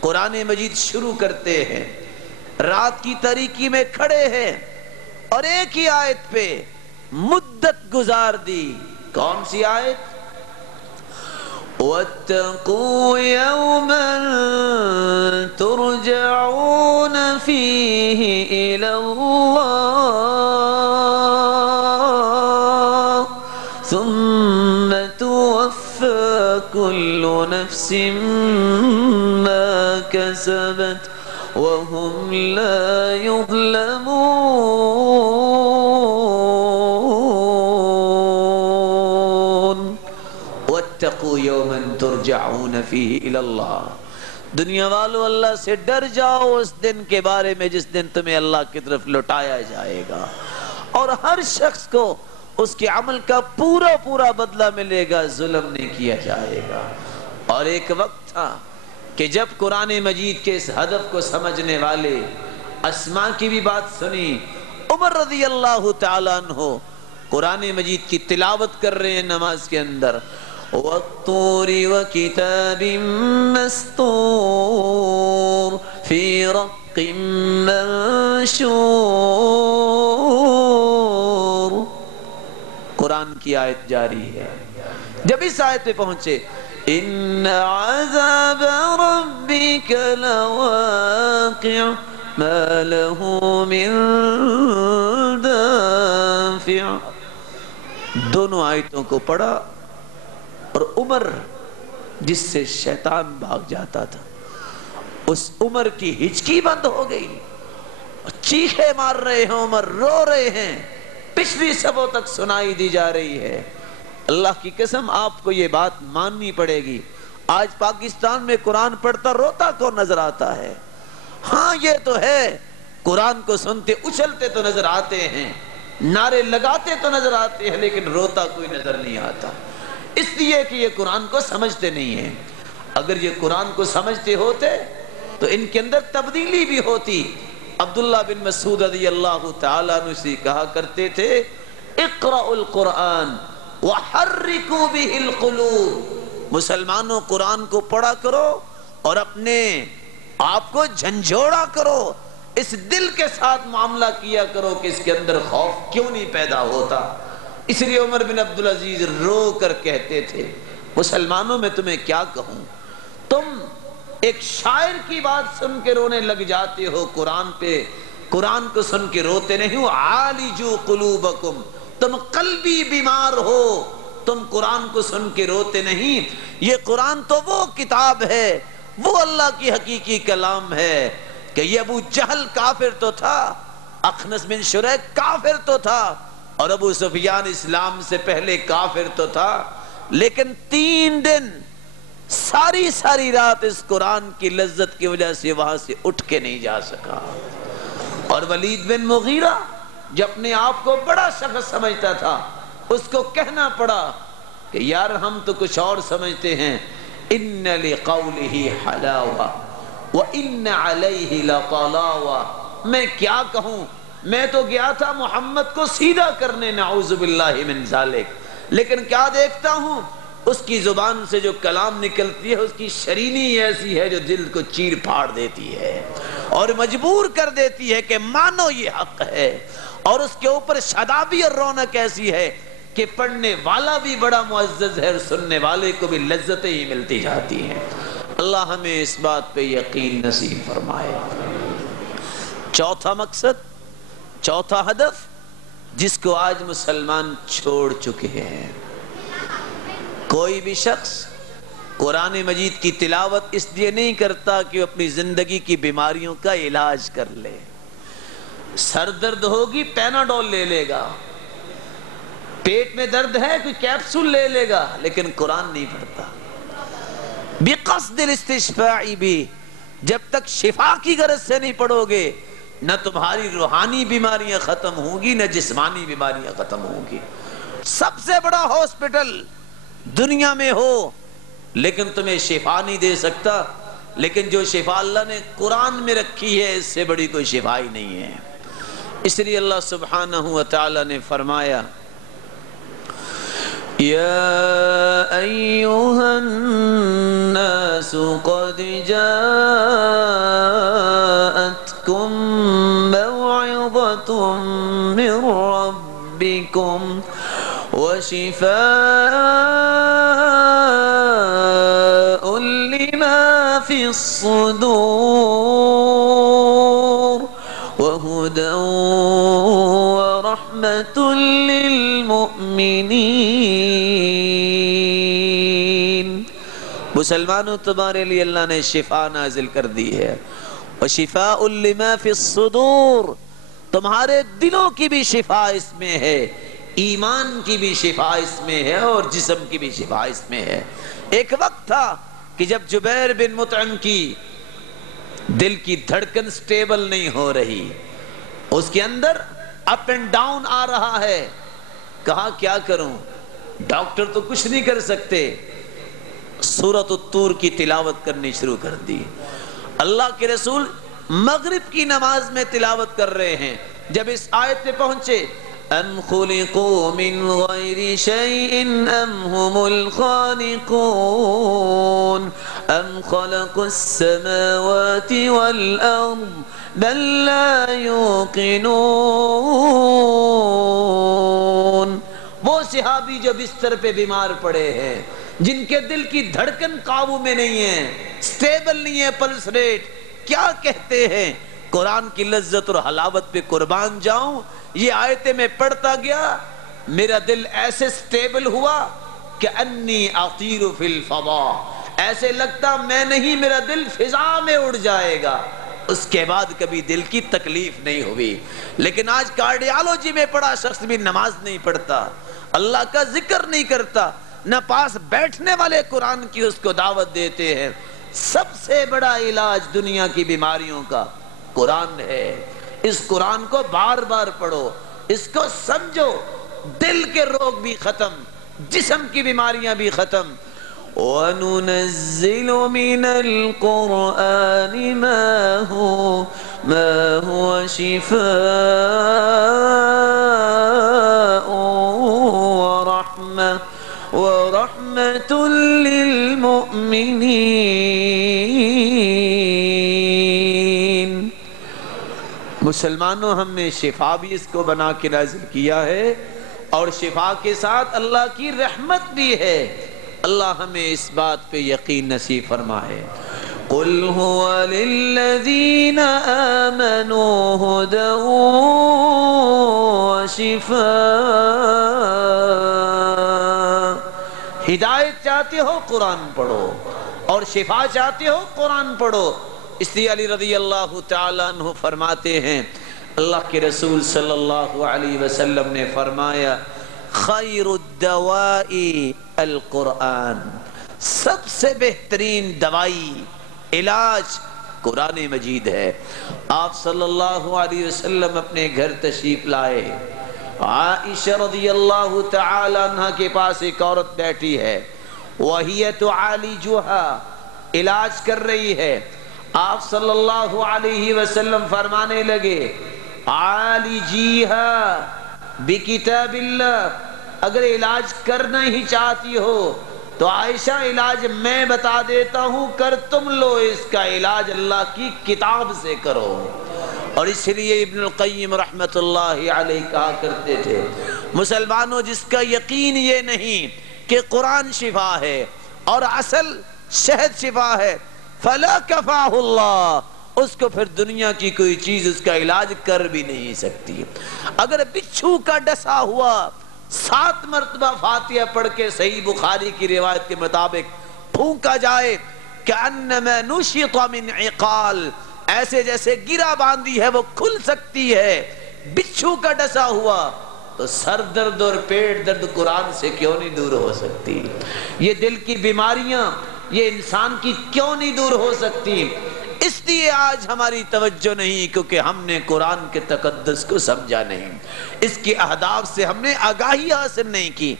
قرآن مجید شروع کرتے ہیں، رات کی تاریکی میں کھڑے ہیں اور ایک ہی آیت پہ مدت گزار دی۔ کون سی آیت؟ وَاتَّقُوا يَوْمًا تُرْجَعُونَ فِيهِ إِلَى اللَّهِ ثُمَّ تُوَفَّى كُلُّ نَفْسٍ مَا كَسَبَتْ وَهُمْ لَا يُظْلَمُونَ۔ وَاتَّقُوا يَوْمًا تُرْجَعُونَ فِيهِ إِلَى اللَّهِ، دنیا والو اللہ سے ڈر جاؤ اس دن کے بارے میں جس دن تمہیں اللہ کی طرف لوٹایا جائے گا، اور ہر شخص کو اس کے عمل کا پورا پورا بدلہ ملے گا، ظلم نہیں کیا جائے گا۔ اور ایک وقت تھا کہ جب قرآن مجید کے اس ہدف کو سمجھنے والے اسماء کی بھی بات سنی، عمر رضی اللہ تعالیٰ عنہ قرآن مجید کی تلاوت کر رہے ہیں نماز کے اندر، وَالطُّورِ وَكِتَابٍ مَّسْطُورٍ فِي رَقٍّ مَّنشُورٍ۔ قرآن کی آیت جاری ہے۔ جب اس آیت پہ پہنچے، إِنَّ عَذَابَ رَبِّكَ لَوَاقِعٌ مَا لَهُ مِن دَافِعٍ۔ دونوں آیتوں کو پڑھا اور عمر جس سے شیطان بھاگ جاتا تھا، اس عمر کی ہچکی بند ہو گئی، چیخے مار رہے ہیں، عمر رو رہے ہیں، پچھلی سبوں تک سنائی دی جا رہی ہے۔ اللہ کی قسم آپ کو یہ بات ماننی پڑے گی، آج پاکستان میں قرآن پڑھتا روتا کون نظر آتا ہے؟ ہاں یہ تو ہے، قرآن کو سنتے اچھلتے تو نظر آتے ہیں، نعرے لگاتے تو نظر آتے ہیں، لیکن روتا کوئی نظر نہیں آتا، اس لیے کہ یہ قرآن کو سمجھتے نہیں ہیں۔ اگر یہ قرآن کو سمجھتے ہوتے تو ان کے اندر تبدیلی بھی ہوتی۔ عبداللہ بن مسعود رضی اللہ تعالیٰ عنہ سے کہا کرتے تھے اقرأ القرآن وحرکوا بہ القلوب، مسلمانوں قرآن کو پڑھا کرو اور اپنے آپ کو جھنجھوڑا کرو، اس دل کے ساتھ معاملہ کیا کرو کہ اس کے اندر خوف کیوں نہیں پیدا ہوتا۔ اس لیے عمر بن عبدالعزیز رو کر کہتے تھے مسلمانوں میں تمہیں کیا کہوں، تم ایک شاعر کی بات سن کے رونے لگ جاتے ہو، قرآن پہ قرآن کو سن کے روتے نہیں ہو۔ عالجو قلوبکم، تم قلبی بیمار ہو، تم قرآن کو سن کے روتے نہیں۔ یہ قرآن تو وہ کتاب ہے، وہ اللہ کی حقیقی کلام ہے کہ یہ ابو جہل کافر تو تھا، اخنس بن شریح کافر تو تھا، اور ابو سفیان اسلام سے پہلے کافر تو تھا، لیکن 3 دن ساری رات اس قرآن کی لذت کی وجہ سے وہاں سے اٹھ کے نہیں جا سکا۔ اور ولید بن مغیرہ جو اپنے آپ کو بڑا شخص سمجھتا تھا، اس کو کہنا پڑا کہ یار ہم تو کچھ اور سمجھتے ہیں، ان لقولہ حلاوہ وان علیہ لطلاوہ، میں کیا کہوں، میں تو گیا تھا محمد کو سیدھا کرنے، نعوذ باللہ من ذالک، لیکن کیا دیکھتا ہوں اس کی زبان سے جو کلام نکلتی ہے اس کی شرینی ایسی ہے جو دل کو چیر پھاڑ دیتی ہے اور مجبور کر دیتی ہے کہ مانو یہ حق ہے، اور اس کے اوپر شادابی اور رونق ایسی ہے کہ پڑھنے والا بھی بڑا معزز ہے اور سننے والے کو بھی لذتیں ہی ملتی جاتی ہیں۔ اللہ ہمیں اس بات پہ یقین نصیب فرمائے۔ چوتھا مقصد، چوتھا ہدف جس کو آج مسلمان چھوڑ چکے ہیں، کوئی بھی شخص قرآن مجید کی تلاوت اس لیے نہیں کرتا کہ وہ اپنی زندگی کی بیماریوں کا علاج کر لے۔ سر درد ہوگی پیناڈول لے لے گا، پیٹ میں درد ہے کوئی کیپسول لے لے گا، لیکن قرآن نہیں پڑھتا۔ بقصد الاستشفاء بھی، جب تک شفا کی غرض سے نہیں پڑھو گے نہ تمہاری روحانی بیماریاں ختم ہوں گی نہ جسمانی بیماریاں ختم ہوں گی۔ سب سے بڑا ہاسپٹل دنیا میں ہو لیکن تمہیں شفا نہیں دے سکتا، لیکن جو شفا اللہ نے قرآن میں رکھی ہے اس سے بڑی کوئی شفا ہی نہیں ہے۔ اس لیے اللہ سبحانہ وتعالی نے فرمایا یا ایہا الناس قد جاءتکم موعظۃ من ربکم وشفاء لما في الصدور وهدى ورحمة للمؤمنين۔ مسلمانوں تمہارے لیے اللہ نے شفا نازل کر دی ہے، وشفاء لما في الصدور، تمہارے دلوں کی بھی شفا اس میں ہے، ایمان کی بھی شفا اس میں ہے اور جسم کی بھی شفا اس میں ہے۔ ایک وقت تھا کہ جب جبیر بن مطعم کی دل کی دھڑکن سٹیبل نہیں ہو رہی، اس کے اندر اپ اینڈ ڈاؤن آ رہا ہے، کہا کیا کروں، ڈاکٹر تو کچھ نہیں کر سکتے، سورۃ الطور کی تلاوت کرنی شروع کر دی۔ اللہ کے رسول مغرب کی نماز میں تلاوت کر رہے ہیں، جب اس آیت پہ پہنچے ام خلقوا من غیر شیء ام هم الخالقون ام خلقوا السماوات والارض بل لا یوقنون۔ وہ صحابی جو بستر پہ بیمار پڑے ہیں، جن کے دل کی دھڑکن قابو میں نہیں ہے، سٹیبل نہیں ہے پلس ریٹ، کیا کہتے ہیں، قرآن کی لذت اور حلاوت پہ قربان جاؤں، یہ آیتیں میں پڑھتا گیا، میرا دل ایسے سٹیبل ہوا کہ انی اطیر فی الفضاء، ایسے لگتا میں نہیں میرا دل فضا میں اڑ جائے گا۔ اس کے بعد کبھی دل کی تکلیف نہیں ہوئی۔ لیکن آج کارڈیالوجی میں پڑا شخص بھی نماز نہیں پڑھتا، اللہ کا ذکر نہیں کرتا، نہ پاس بیٹھنے والے قرآن کی اس کو دعوت دیتے ہیں۔ سب سے بڑا علاج دنیا کی بیماریوں کا قرآن ہے۔ اس قرآن کو بار بار پڑھو، اس کو سمجھو، دل کے روگ بھی ختم، جسم کی بیماریاں بھی ختم۔ وَنُنَزِّلُ مِنَ الْقُرْآنِ ما هو شفاء ورحمة للمؤمنين۔ مسلمانوں، ہم نے شفا بھی اس کو بنا کے نازل کیا ہے، اور شفا کے ساتھ اللہ کی رحمت بھی ہے۔ اللہ ہمیں اس بات پہ یقین نصیب فرمائے۔ قُلْ هُوَ لِلَّذِينَ آمَنُوا هُدًى وَشِفَاء۔ ہدایت چاہتے ہو قرآن پڑھو، اور شفا چاہتے ہو قرآن پڑھو۔ اس لیے علی رضی اللہ تعالیٰ عنہ فرماتے ہیں، اللہ کے رسول صلی اللہ علیہ وسلم نے فرمایا، خیر الدواء القرآن، سب سے بہترین دوائی، علاج قرآن مجید ہے۔ آپ صلی اللہ علیہ وسلم اپنے گھر تشریف لائے، عائشہ رضی اللہ تعالی عنہ کے پاس ایک عورت بیٹھی ہے، وہی تعالجھا، علاج کر رہی ہے۔ آپ صلی اللہ علیہ وسلم فرمانے لگے، عالجیہا بکتاب اللہ، اگر علاج کرنا ہی چاہتی ہو تو عائشہ علاج میں بتا دیتا ہوں، کر تم لو، اس کا علاج اللہ کی کتاب سے کرو۔ اور اس لیے ابن القیم رحمت اللہ علیہ کہا کرتے تھے، مسلمانوں، جس کا یقین یہ نہیں کہ قرآن شفا ہے اور اصل شہد شفا ہے، فلا کفاہ اللہ، اس کو پھر دنیا کی کوئی چیز اس کا علاج کر بھی نہیں سکتی۔ اگر بچھو کا ڈسا ہوا 7 مرتبہ فاتحہ پڑھ کے صحیح بخاری کی روایت کے مطابق پھونکا جائے، کأنما نشط من عقال، ایسے جیسے گرہ باندھی ہے وہ کھل سکتی ہے۔ بچھو کا ڈسا ہوا تو سر درد اور پیٹ درد قرآن سے کیوں نہیں دور ہو سکتی؟ یہ دل کی بیماریاں یہ انسان کی کیوں نہیں دور ہو سکتی؟ اس لیے آج ہماری توجہ نہیں، کیونکہ ہم نے قرآن کے تقدس کو سمجھا نہیں، اس کی اہداف سے ہم نے آگاہی حاصل نہیں کی۔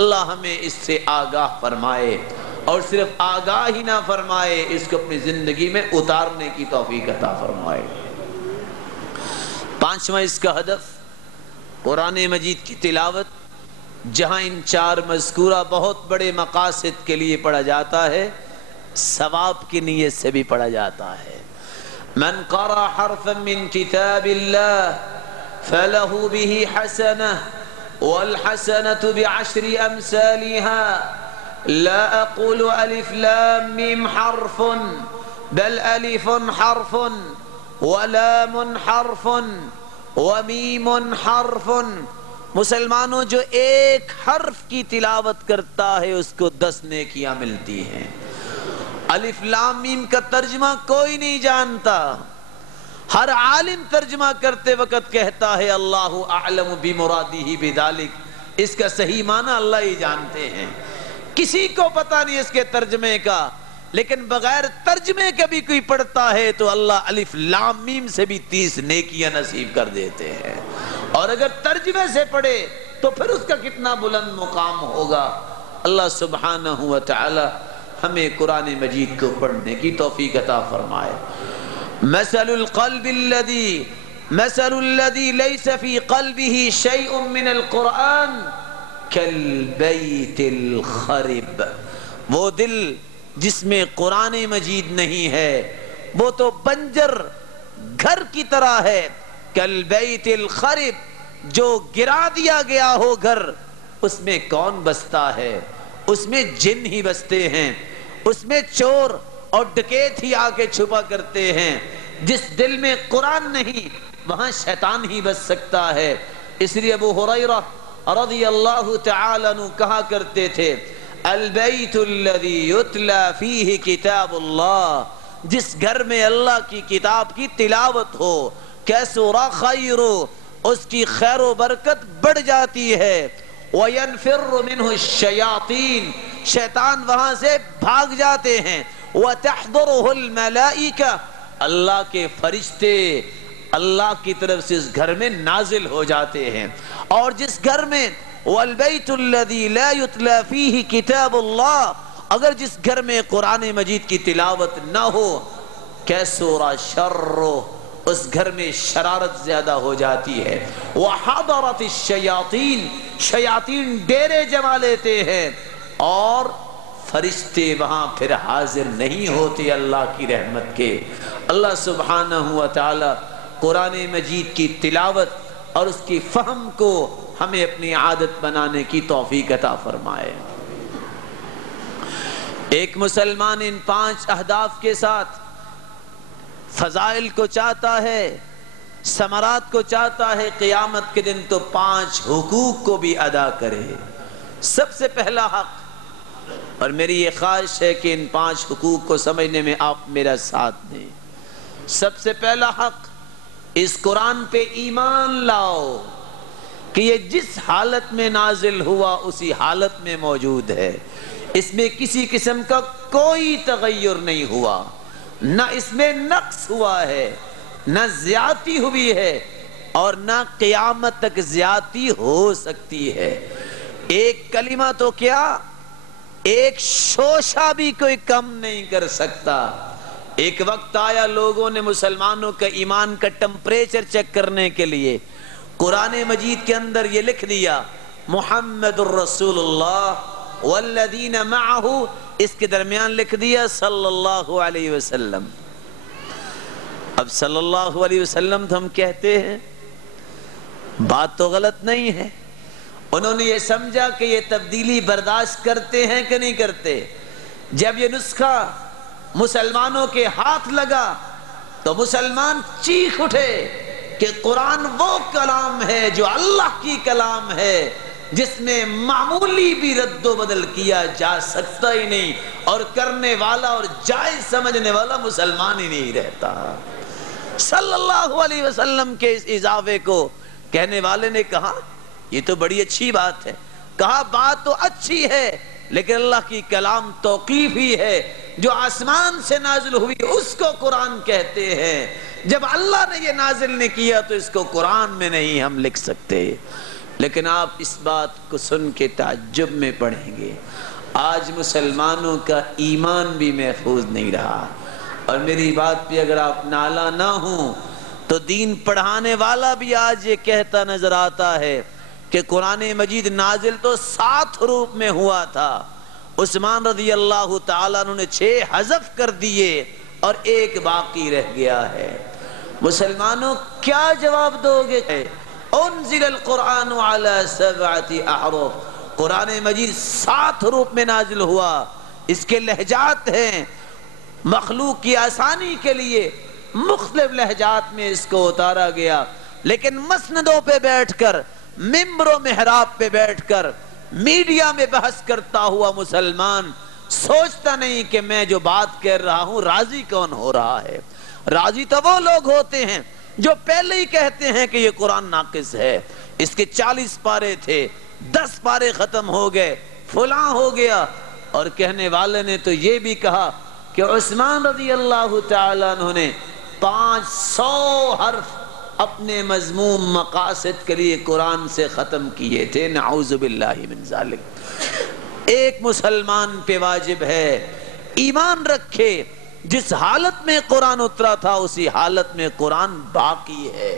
اللہ ہمیں اس سے آگاہ فرمائے، اور صرف آگاہ ہی نہ فرمائے، اس کو اپنی زندگی میں اتارنے کی توفیق عطا فرمائے۔ 5واں اس کا ہدف قرآن مجید کی تلاوت، جہاں ان 4 مذکورہ بہت بڑے مقاصد کے لیے پڑھا جاتا ہے، ثواب کی نیت سے بھی پڑھا جاتا ہے۔ من قرأ حرفا من کتاب اللہ فلہ به حسنہ والحسنة بعشر امثالها، لا اقول الف لام میم حرف، بل الف حرف ولام حرف ومیم حرف۔ مسلمانوں، جو ایک حرف کی تلاوت کرتا ہے اس کو 10 نیکیاں ملتی ہیں۔ الف لام میم کا ترجمہ کوئی نہیں جانتا، ہر عالم ترجمہ کرتے وقت کہتا ہے اللہ اعلم بمرادہ بذالک، اس کا صحیح معنی اللہ ہی جانتے ہیں، کسی کو پتہ نہیں اس کے ترجمے کا۔ لیکن بغیر ترجمے کا بھی کوئی پڑھتا ہے تو اللہ الف لام میم سے بھی 30 نیکیاں نصیب کر دیتے ہیں، اور اگر ترجمے سے پڑھے تو پھر اس کا کتنا بلند مقام ہوگا۔ اللہ سبحانہ و تعالی ہمیں قرآن مجید کو پڑھنے کی توفیق عطا فرمائے۔ مثل القلب الذي ليس في قلبه شيء من القرآن كالبيت الخرب، وہ دل جس میں قرآن مجید نہیں ہے وہ تو بنجر گھر کی طرح ہے۔ کالبیت الخرب، جو گرا دیا گیا ہو گھر، اس میں کون بستا ہے؟ اس میں جن ہی بستے ہیں، اس میں چور اور ڈکیت ہی آ کے چھپا کرتے ہیں۔ جس دل میں قرآن نہیں وہاں شیطان ہی بس سکتا ہے۔ اس لیے ابو ہریرہ رضی اللہ تعالی عنہ کہا کرتے تھے، البیت الذی یتلی فیہ کتاب اللہ، جس گھر میں اللہ کی کتاب کی تلاوت ہو، کیسر خیر، اس کی خیر و برکت بڑھ جاتی ہے۔ وَيَنْفِرُّ مِنْهُ الشَّيَاطِينَ، شیطان وہاں سے بھاگ جاتے ہیں۔ وَتَحْضُرُهُ الْمَلَائِكَةُ، اللہ کے فرشتے اللہ کی طرف سے اس گھر میں نازل ہو جاتے ہیں۔ اور جس گھر میں وَالْبَيْتُ الَّذِي لَا يُتْلَى فِيهِ كِتَابُ اللَّهِ، اگر جس گھر میں قرآن مجید کی تلاوت نہ ہو کیسورا شرو، اس گھر میں شرارت زیادہ ہو جاتی ہے۔ وحضرت الشیاطین، شیاطین ڈیرے جما لیتے ہیں اور فرشتے وہاں پھر حاضر نہیں ہوتے اللہ کی رحمت کے۔ اللہ سبحانہ و تعالی قرآن مجید کی تلاوت اور اس کی فہم کو ہمیں اپنی عادت بنانے کی توفیق عطا فرمائے۔ ایک مسلمان ان 5 اہداف کے ساتھ فضائل کو چاہتا ہے، ثمرات کو چاہتا ہے، قیامت کے دن تو 5 حقوق کو بھی ادا کرے۔ سب سے پہلا حق، اور میری یہ خواہش ہے کہ ان 5 حقوق کو سمجھنے میں آپ میرا ساتھ دیں۔ سب سے پہلا حق، اس قرآن پہ ایمان لاؤ کہ یہ جس حالت میں نازل ہوا اسی حالت میں موجود ہے، اس میں کسی قسم کا کوئی تغیر نہیں ہوا، نہ اس میں نقص ہوا ہے، نہ زیادتی ہوئی ہے اور نہ قیامت تک زیادتی ہو سکتی ہے۔ ایک کلمہ تو کیا، ایک شوشہ بھی کوئی کم نہیں کر سکتا۔ ایک وقت آیا لوگوں نے مسلمانوں کا ایمان کا ٹمپریچر چیک کرنے کے لیے قرآن مجید کے اندر یہ لکھ دیا محمد الرسول اللہ والذین معہ، اس کے درمیان لکھ دیا صلی اللہ علیہ وسلم۔ اب صلی اللہ علیہ وسلم تو ہم کہتے ہیں، بات تو غلط نہیں ہے۔ انہوں نے یہ سمجھا کہ یہ تبدیلی برداشت کرتے ہیں کہ نہیں کرتے۔ جب یہ نسخہ مسلمانوں کے ہاتھ لگا تو مسلمان چیخ اٹھے کہ قرآن وہ کلام ہے جو اللہ کی کلام ہے، جس میں معمولی بھی رد و بدل کیا جا سکتا ہی نہیں، اور کرنے والا اور جائز سمجھنے والا مسلمان ہی نہیں رہتا۔ صلی اللہ علیہ وسلم کے اس اضافے کو کہنے والے نے کہا یہ تو بڑی اچھی بات ہے۔ کہا بات تو اچھی ہے لیکن اللہ کی کلام توقیف ہی ہے، جو آسمان سے نازل ہوئی اس کو قرآن کہتے ہیں، جب اللہ نے یہ نازل نہیں کیا تو اس کو قرآن میں نہیں ہم لکھ سکتے۔ لیکن آپ اس بات کو سن کے تعجب میں پڑھیں گے، آج مسلمانوں کا ایمان بھی محفوظ نہیں رہا۔ اور میری بات پہ اگر آپ نالا نہ ہوں تو دین پڑھانے والا بھی آج یہ کہتا نظر آتا ہے کہ قرآن مجید نازل تو 7 حروف میں ہوا تھا، عثمان رضی اللہ تعالیٰ عنہ نے 6 حذف کر دیے اور 1 باقی رہ گیا ہے۔ مسلمانوں کیا جواب دو گے؟ انزل القرآن علی 7 احرف، قرآن مجید 7 حروف میں نازل ہوا، اس کے لہجات ہیں، مخلوق کی آسانی کے لیے مختلف لہجات میں اس کو اتارا گیا، لیکن مسندوں پہ بیٹھ کر، ممبر و محراب پہ بیٹھ کر میڈیا میں بحث کرتا ہوا مسلمان سوچتا نہیں کہ میں جو بات کہہ رہا ہوں راضی کون ہو رہا ہے۔ راضی تو وہ لوگ ہوتے ہیں جو پہلے ہی کہتے ہیں کہ یہ قرآن ناقص ہے، اس کے 40 پارے تھے، 10 پارے ختم ہو گئے، فلاں ہو گیا۔ اور کہنے والے نے تو یہ بھی کہا کہ عثمان رضی اللہ تعالیٰ عنہ نے 500 حرف اپنے مضموم مقاصد کے لیے قرآن سے ختم کیے تھے، نعوذ باللہ من ذالک۔ ایک مسلمان پہ واجب ہے ایمان رکھے، جس حالت میں قرآن اترا تھا اسی حالت میں قرآن باقی ہے،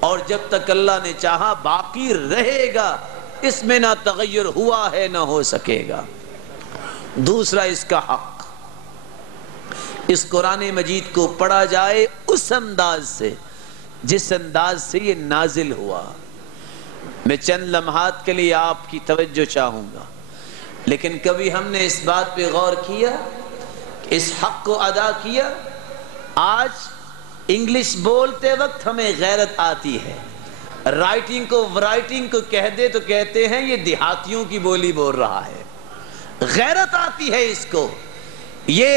اور جب تک اللہ نے چاہا باقی رہے گا، اس میں نہ تغیر ہوا ہے نہ ہو سکے گا۔ دوسرا اس کا حق، اس قرآن مجید کو پڑھا جائے اس انداز سے جس انداز سے یہ نازل ہوا۔ میں چند لمحات کے لیے آپ کی توجہ چاہوں گا، لیکن کبھی ہم نے اس بات پہ غور کیا، اس حق کو ادا کیا؟ آج انگلش بولتے وقت ہمیں غیرت آتی ہے، رائٹنگ کو ورائٹنگ کو کہہ دے تو کہتے ہیں یہ دیہاتیوں کی بولی بول رہا ہے، غیرت آتی ہے اس کو۔ یہ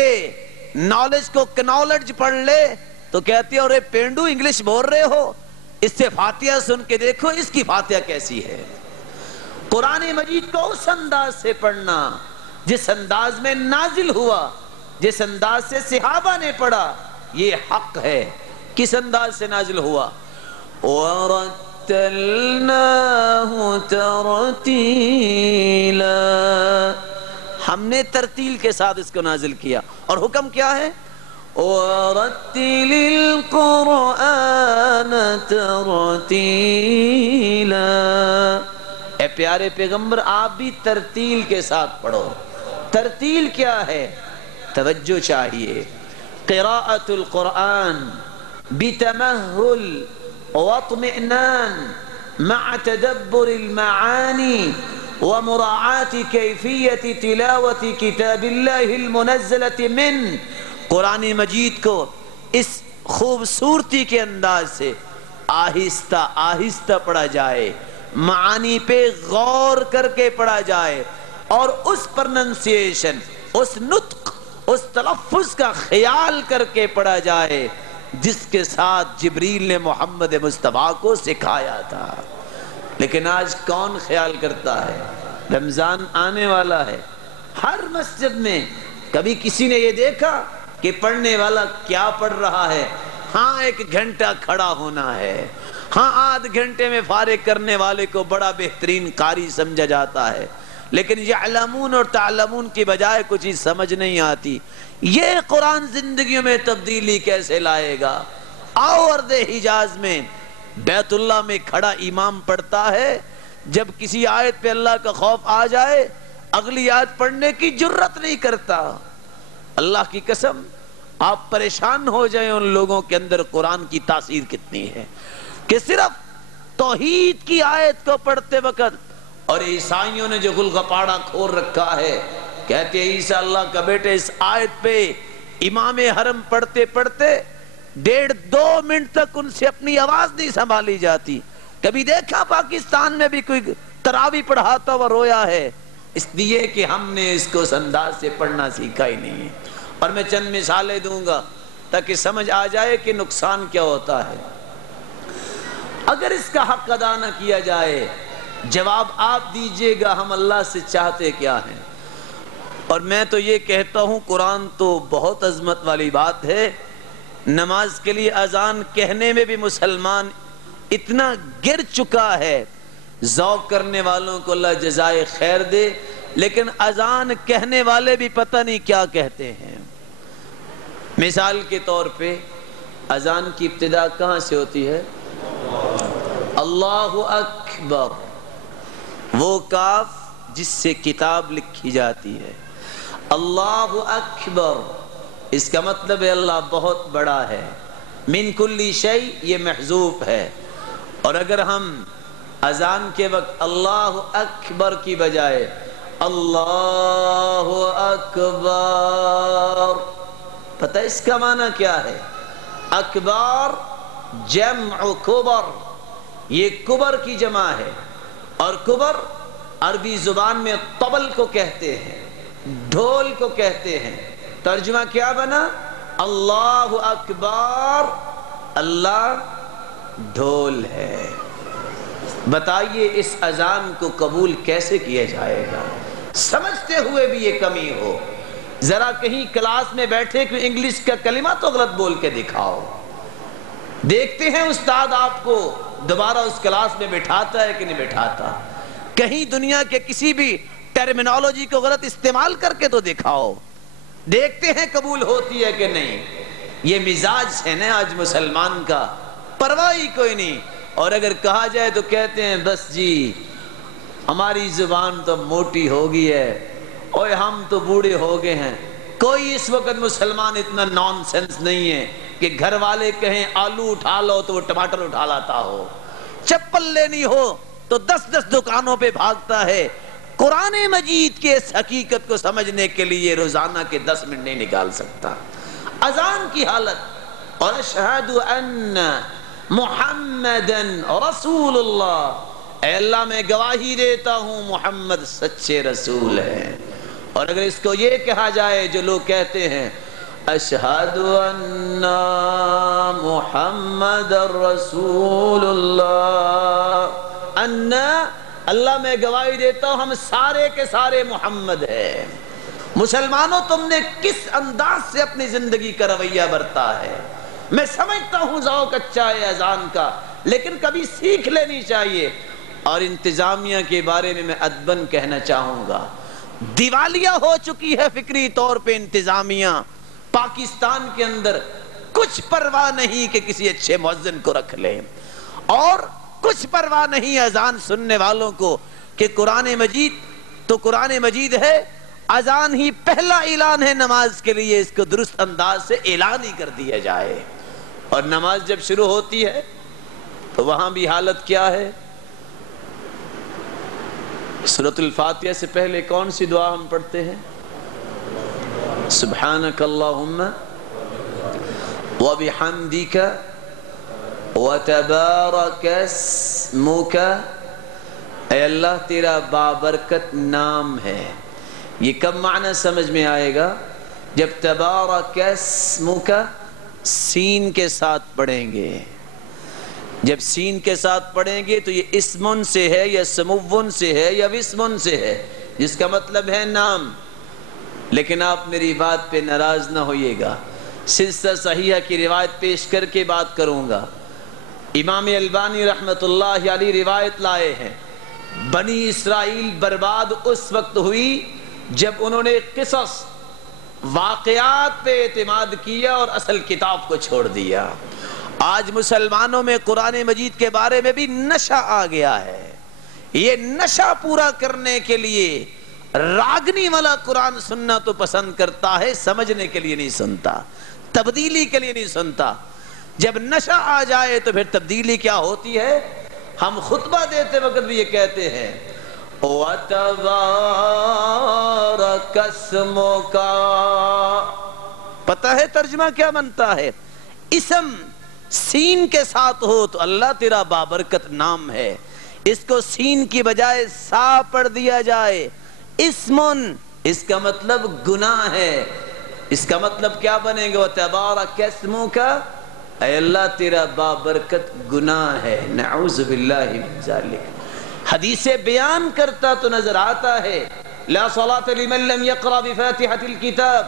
نالج کو کنالج پڑھ لے تو کہتے ہیں اور پینڈو انگلش بول رہے ہو، اس سے فاتحہ سن کے دیکھو اس کی فاتحہ کیسی ہے۔ قرآن مجید کو اس انداز سے پڑھنا جس انداز میں نازل ہوا، جس انداز سے صحابہ نے پڑھا، یہ حق ہے۔ کس انداز سے نازل ہوا؟ وَرَتَّلْنَاهُ تَرْتِيلًا، ہم نے ترتیل کے ساتھ اس کو نازل کیا، اور حکم کیا ہے؟ وَرَتِّلِ الْقُرْآنَ تَرْتِيلًا، اے پیارے پیغمبر آپ بھی ترتیل کے ساتھ پڑھو۔ ترتیل کیا ہے؟ توجہ چاہیے۔ قراءۃ القرآن بتمہل واطمئنان مع تدبر المعانی ومراعاة کیفیت تلاوت کتاب اللہ المنزلۃ من، قرآن مجید کو اس خوبصورتی کے انداز سے آہستہ آہستہ پڑھا جائے، معانی پہ غور کر کے پڑھا جائے، اور اس پرننسیشن، اس نطق، اس تلفظ کا خیال کر کے پڑھا جائے جس کے ساتھ جبریل نے محمد مصطفیٰ کو سکھایا تھا۔ لیکن آج کون خیال کرتا ہے؟ رمضان آنے والا ہے، ہر مسجد میں کبھی کسی نے یہ دیکھا کہ پڑھنے والا کیا پڑھ رہا ہے؟ ہاں 1 گھنٹہ کھڑا ہونا ہے، ہاں آدھ گھنٹے میں فارغ کرنے والے کو بڑا بہترین قاری سمجھا جاتا ہے، لیکن یعلمون اور تعلمون کی بجائے کچھ چیز سمجھ نہیں آتی۔ یہ قرآن زندگیوں میں تبدیلی کیسے لائے گا؟ آؤ ارض حجاز میں بیت اللہ میں کھڑا امام پڑھتا ہے، جب کسی آیت پہ اللہ کا خوف آ جائے اگلی آیت پڑھنے کی جرت نہیں کرتا۔ اللہ کی قسم آپ پریشان ہو جائیں ان لوگوں کے اندر قرآن کی تاثیر کتنی ہے کہ صرف توحید کی آیت کو پڑھتے وقت، اور عیسائیوں نے جو گلگپاڑا کھول رکھا ہے، کہتے ہیں عیسیٰ اللہ کا بیٹے، اس آیت پہ امام حرم پڑھتے پڑھتے 1.5-2 منٹ تک ان سے اپنی آواز نہیں سنبھالی جاتی۔ کبھی دیکھا پاکستان میں بھی کوئی تراویح پڑھاتا ہوا رویا ہے؟ اس لیے کہ ہم نے اس کو اس انداز سے پڑھنا سیکھا ہی نہیں ہے۔ اور میں چند مثالیں دوں گا تاکہ سمجھ آ جائے کہ نقصان کیا ہوتا ہے۔ اگر اس کا حق ادا نہ کیا جائے، جواب آپ دیجئے گا ہم اللہ سے چاہتے کیا ہیں؟ اور میں تو یہ کہتا ہوں قرآن تو بہت عظمت والی بات ہے، نماز کے لیے اذان کہنے میں بھی مسلمان اتنا گر چکا ہے، ذوق کرنے والوں کو اللہ جزائے خیر دے، لیکن اذان کہنے والے بھی پتہ نہیں کیا کہتے ہیں۔ مثال کے طور پہ اذان کی ابتدا کہاں سے ہوتی ہے؟ اللہ اکبر، وہ کاف جس سے کتاب لکھی جاتی ہے۔ اللہ اکبر اس کا مطلب ہے اللہ بہت بڑا ہے۔ من کل شیء یہ محذوف ہے، اور اگر ہم اذان کے وقت اللہ اکبر کی بجائے اللہ اکبر، پتہ اس کا معنی کیا ہے؟ اکبر جمع کبر، یہ کبر کی جمع ہے، اور کبر عربی زبان میں طبل کو کہتے ہیں، ڈھول کو کہتے ہیں۔ ترجمہ کیا بنا؟ اللہ اکبر، اللہ ڈھول ہے۔ بتائیے اس اذان کو قبول کیسے کیا جائے گا؟ سمجھتے ہوئے بھی یہ کمی ہو۔ ذرا کہیں کلاس میں بیٹھے کہ انگلش کا کلمہ تو غلط بول کے دکھاؤ، دیکھتے ہیں استاد آپ کو دوبارہ اس کلاس میں بٹھاتا ہے کہ نہیں بٹھاتا۔ کہیں دنیا کے کسی بھی ٹرمینالوجی کو غلط استعمال کر کے تو دکھاؤ، دیکھتے ہیں قبول ہوتی ہے کہ نہیں۔ یہ مزاج ہے نا آج مسلمان کا، پرواہ ہی کوئی نہیں، اور اگر کہا جائے تو کہتے ہیں بس جی ہماری زبان تو موٹی ہو گئی ہے، اور ہم تو بوڑھے ہو گئے ہیں۔ کوئی اس وقت مسلمان اتنا نان سینس نہیں ہے کہ گھر والے کہیں آلو اٹھا لو تو وہ ٹماٹر اٹھا لاتا ہو، چپل لینی ہو تو 10 دکانوں پہ بھاگتا ہے۔ قرآن مجید کے اس حقیقت کو سمجھنے کے لیے روزانہ کے 10 منٹ نہیں نکال سکتا۔ اذان کی حالت، اور اشہد ان محمدن رسول اللہ، اے اللہ میں گواہی دیتا ہوں محمد سچے رسول ہیں۔ اور اگر اس کو یہ کہا جائے جو لوگ کہتے ہیں اشہد ان محمد رسول اللہ، ان اللہ میں گواہی دیتا ہوں ہم سارے کے سارے محمد ہیں۔ مسلمانوں تم نے کس انداز سے اپنی زندگی کا رویہ برتا ہے؟ میں سمجھتا ہوں ذوق اچھا ہے اذان کا، لیکن کبھی سیکھ لینی چاہیے۔ اور انتظامیہ کے بارے میں ادباً کہنا چاہوں گا، دیوالیہ ہو چکی ہے فکری طور پہ انتظامیہ پاکستان کے اندر، کچھ پرواہ نہیں کہ کسی اچھے مؤذن کو رکھ لیں، اور کچھ پرواہ نہیں اذان سننے والوں کو کہ قرآن مجید تو قرآن مجید ہے، اذان ہی پہلا اعلان ہے نماز کے لیے، اس کو درست انداز سے اعلان ہی کر دیا جائے۔ اور نماز جب شروع ہوتی ہے تو وہاں بھی حالت کیا ہے؟ سورۃ الفاتحہ سے پہلے کون سی دعا ہم پڑھتے ہیں؟ سبحانک اللہم وبحمدک وتبارک اسمک، اے اللہ تیرا بابرکت نام ہے۔ یہ کب معنی سمجھ میں آئے گا؟ جب تبارک اسمک سین کے ساتھ پڑھیں گے۔ جب سین کے ساتھ پڑھیں گے تو یہ اسمن سے ہے یا سمون سے ہے یا وسمن سے ہے، جس کا مطلب ہے نام۔ لیکن آپ میری بات پہ ناراض نہ ہوئیے گا، سلسلہ صحیحہ کی روایت پیش کر کے بات کروں گا۔ امام البانی رحمت اللہ علیہ روایت لائے ہیں، بنی اسرائیل برباد اس وقت ہوئی جب انہوں نے قصص واقعات پہ اعتماد کیا اور اصل کتاب کو چھوڑ دیا۔ آج مسلمانوں میں قرآن مجید کے بارے میں بھی نشہ آ گیا ہے۔ یہ نشہ پورا کرنے کے لیے راگنی والا قرآن سننا تو پسند کرتا ہے، سمجھنے کے لیے نہیں سنتا، تبدیلی کے لیے نہیں سنتا۔ جب نشہ آ جائے تو پھر تبدیلی کیا ہوتی ہے؟ ہم خطبہ دیتے وقت بھی یہ کہتے ہیں وَتَبَارَكَ اسْمُكَ، پتہ ہے ترجمہ کیا بنتا ہے؟ اسم سین کے ساتھ ہو تو اللہ تیرا بابرکت نام ہے، اس کو سین کی بجائے سا پڑھ دیا جائے، اسمن، اس کا مطلب گناہ ہے۔ اس کا مطلب کیا بنے گا؟ وَتَبَارَكَ اسْمُكَ، اے اللہ تیرا بابرکت گناہ ہے۔ نعوذ باللہ من ذالک۔ حدیث بیان کرتا تو نظر آتا ہے لا صلاة لمن لم يقرأ بفاتحة الكتاب،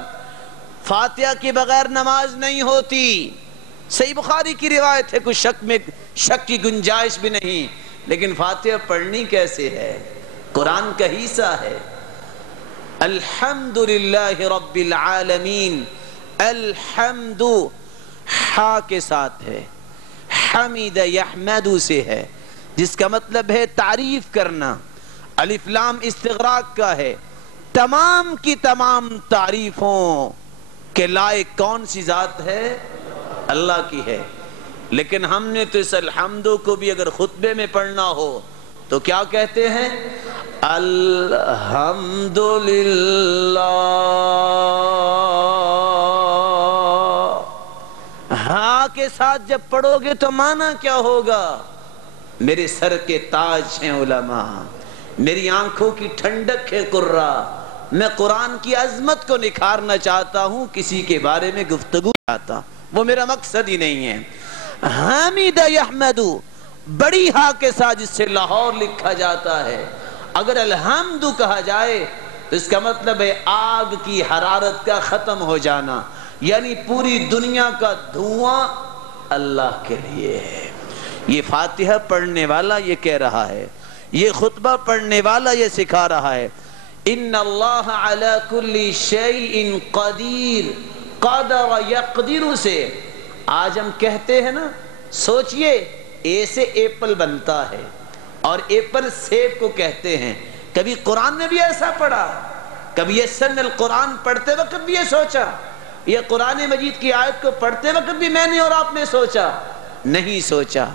فاتحہ کے بغیر نماز نہیں ہوتی۔ صحیح بخاری کی روایت ہے، کوئی شک کی گنجائش بھی نہیں، لیکن فاتحہ پڑھنی کیسے ہے؟ قرآن کا حصہ ہے۔ الحمدللہ رب العالمین، الحمد ہا کے ساتھ ہے، حمید یحمد سے ہے، جس کا مطلب ہے تعریف کرنا۔ الف لام استغراق کا ہے۔ تمام کی تمام تعریفوں کے لائق کون سی ذات ہے؟ اللہ کی ہے۔ لیکن ہم نے تو اس الحمدو کو بھی اگر خطبے میں پڑھنا ہو تو کیا کہتے ہیں؟ الحمدللہ۔ ہاں کے ساتھ جب پڑھو گے تو معنی کیا ہوگا؟ میرے سر کے تاج ہیں علماء، میری آنکھوں کی ٹھنڈک ہے قرہ، میں قرآن کی عظمت کو نکھارنا چاہتا ہوں، کسی کے بارے میں گفتگو چاہتا ہوں، وہ میرا مقصد ہی نہیں ہے۔ حامد یحمدو بڑی ہا کے ساتھ جس سے لاہور لکھا جاتا ہے، اگر الحمد کہا جائے تو اس کا مطلب ہے آگ کی حرارت کا ختم ہو جانا، یعنی پوری دنیا کا دھواں اللہ کے لیے ہے۔ یہ فاتحہ پڑھنے والا یہ کہہ رہا ہے، یہ خطبہ پڑھنے والا یہ سکھا رہا ہے۔ ان اللہ علی کل شیء قدیر، قدر یقدر سے آج ہم کہتے ہیں نا، سوچئے اے سے ایپل بنتا ہے اور ایپل سیب کو کہتے ہیں۔ کبھی قرآن نے بھی ایسا پڑھا؟ کبھی یہ سن القرآن پڑھتے وقت بھی یہ سوچا؟ یہ قرآن مجید کی آیت کو پڑھتے وقت بھی میں نے اور آپ نے سوچا؟ نہیں سوچا،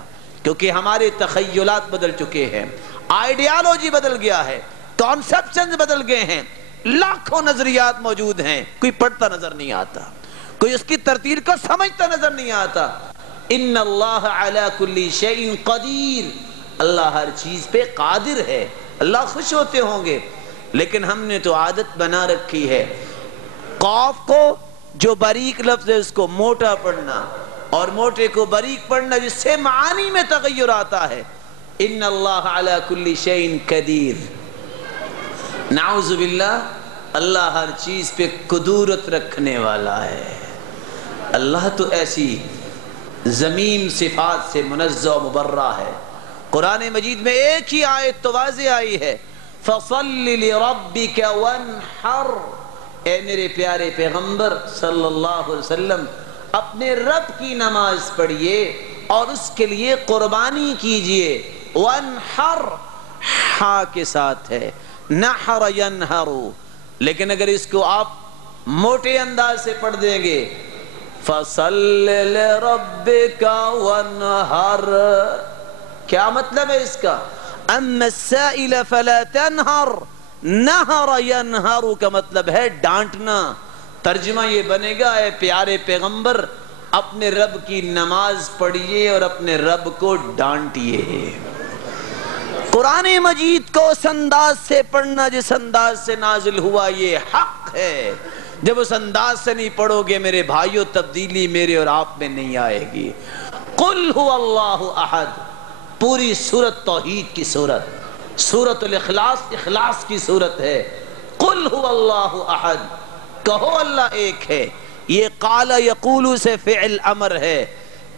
کیونکہ ہمارے تخیلات بدل چکے ہیں، آئیڈیالوجی بدل گیا ہے، کانسیپشنز بدل گئے ہیں، لاکھوں نظریات موجود ہیں، کوئی پڑھتا نظر نہیں آتا، کوئی اس کی ترتیب کو سمجھتا نظر نہیں آتا۔ ان اللہ علی کل شیء قدیر، اللہ ہر چیز پہ قادر ہے، اللہ خوش ہوتے ہوں گے، لیکن ہم نے تو عادت بنا رکھی ہے قاف کو جو باریک لفظ ہے اس کو موٹا پڑھنا اور موٹے کو باریک پڑھنا، جس سے معانی میں تغیر آتا ہے۔ ان اللہ علی کل شیء قدیر، نعوذ باللہ، اللہ ہر چیز پہ قدرت رکھنے والا ہے۔ اللہ تو ایسی ذمیم صفات سے منزہ و مبرہ ہے۔ قرآن مجید میں ایک ہی آیت تو واضح آئی ہے، فَصَلِّ لِرَبِّكَ وَانْحَرْ، اے میرے پیارے پیغمبر صلی اللہ علیہ وسلم اپنے رب کی نماز پڑھیے اور اس کے لیے قربانی کیجئے۔ وَانْحَرْ ہا کے ساتھ ہے، نحر ینحر، لیکن اگر اس کو آپ موٹے انداز سے پڑھ دیں گے فَصَلِّ لِرَبِّكَ وَانْحَرْ، کیا مطلب ہے اس کا؟ اَمَّا السَّائِلَ فَلَا تَنْحَرْ، نحر ینحر کا مطلب ہے ڈانٹنا۔ ترجمہ یہ بنے گا اے پیارے پیغمبر اپنے رب کی نماز پڑھیے اور اپنے رب کو ڈانٹیے۔ قرآن مجید کو اس انداز سے پڑھنا جس انداز سے نازل ہوا یہ حق ہے۔ جب اس انداز سے نہیں پڑھو گے میرے بھائیو تبدیلی میرے اور آپ میں نہیں آئے گی۔ قل هو اللہ احد، پوری سورت توحید کی سورت، سورت الاخلاص اخلاص کی سورت ہے۔ قل هو اللہ احد، کہو اللہ ایک ہے۔ یہ قال یقول سے فعل امر ہے،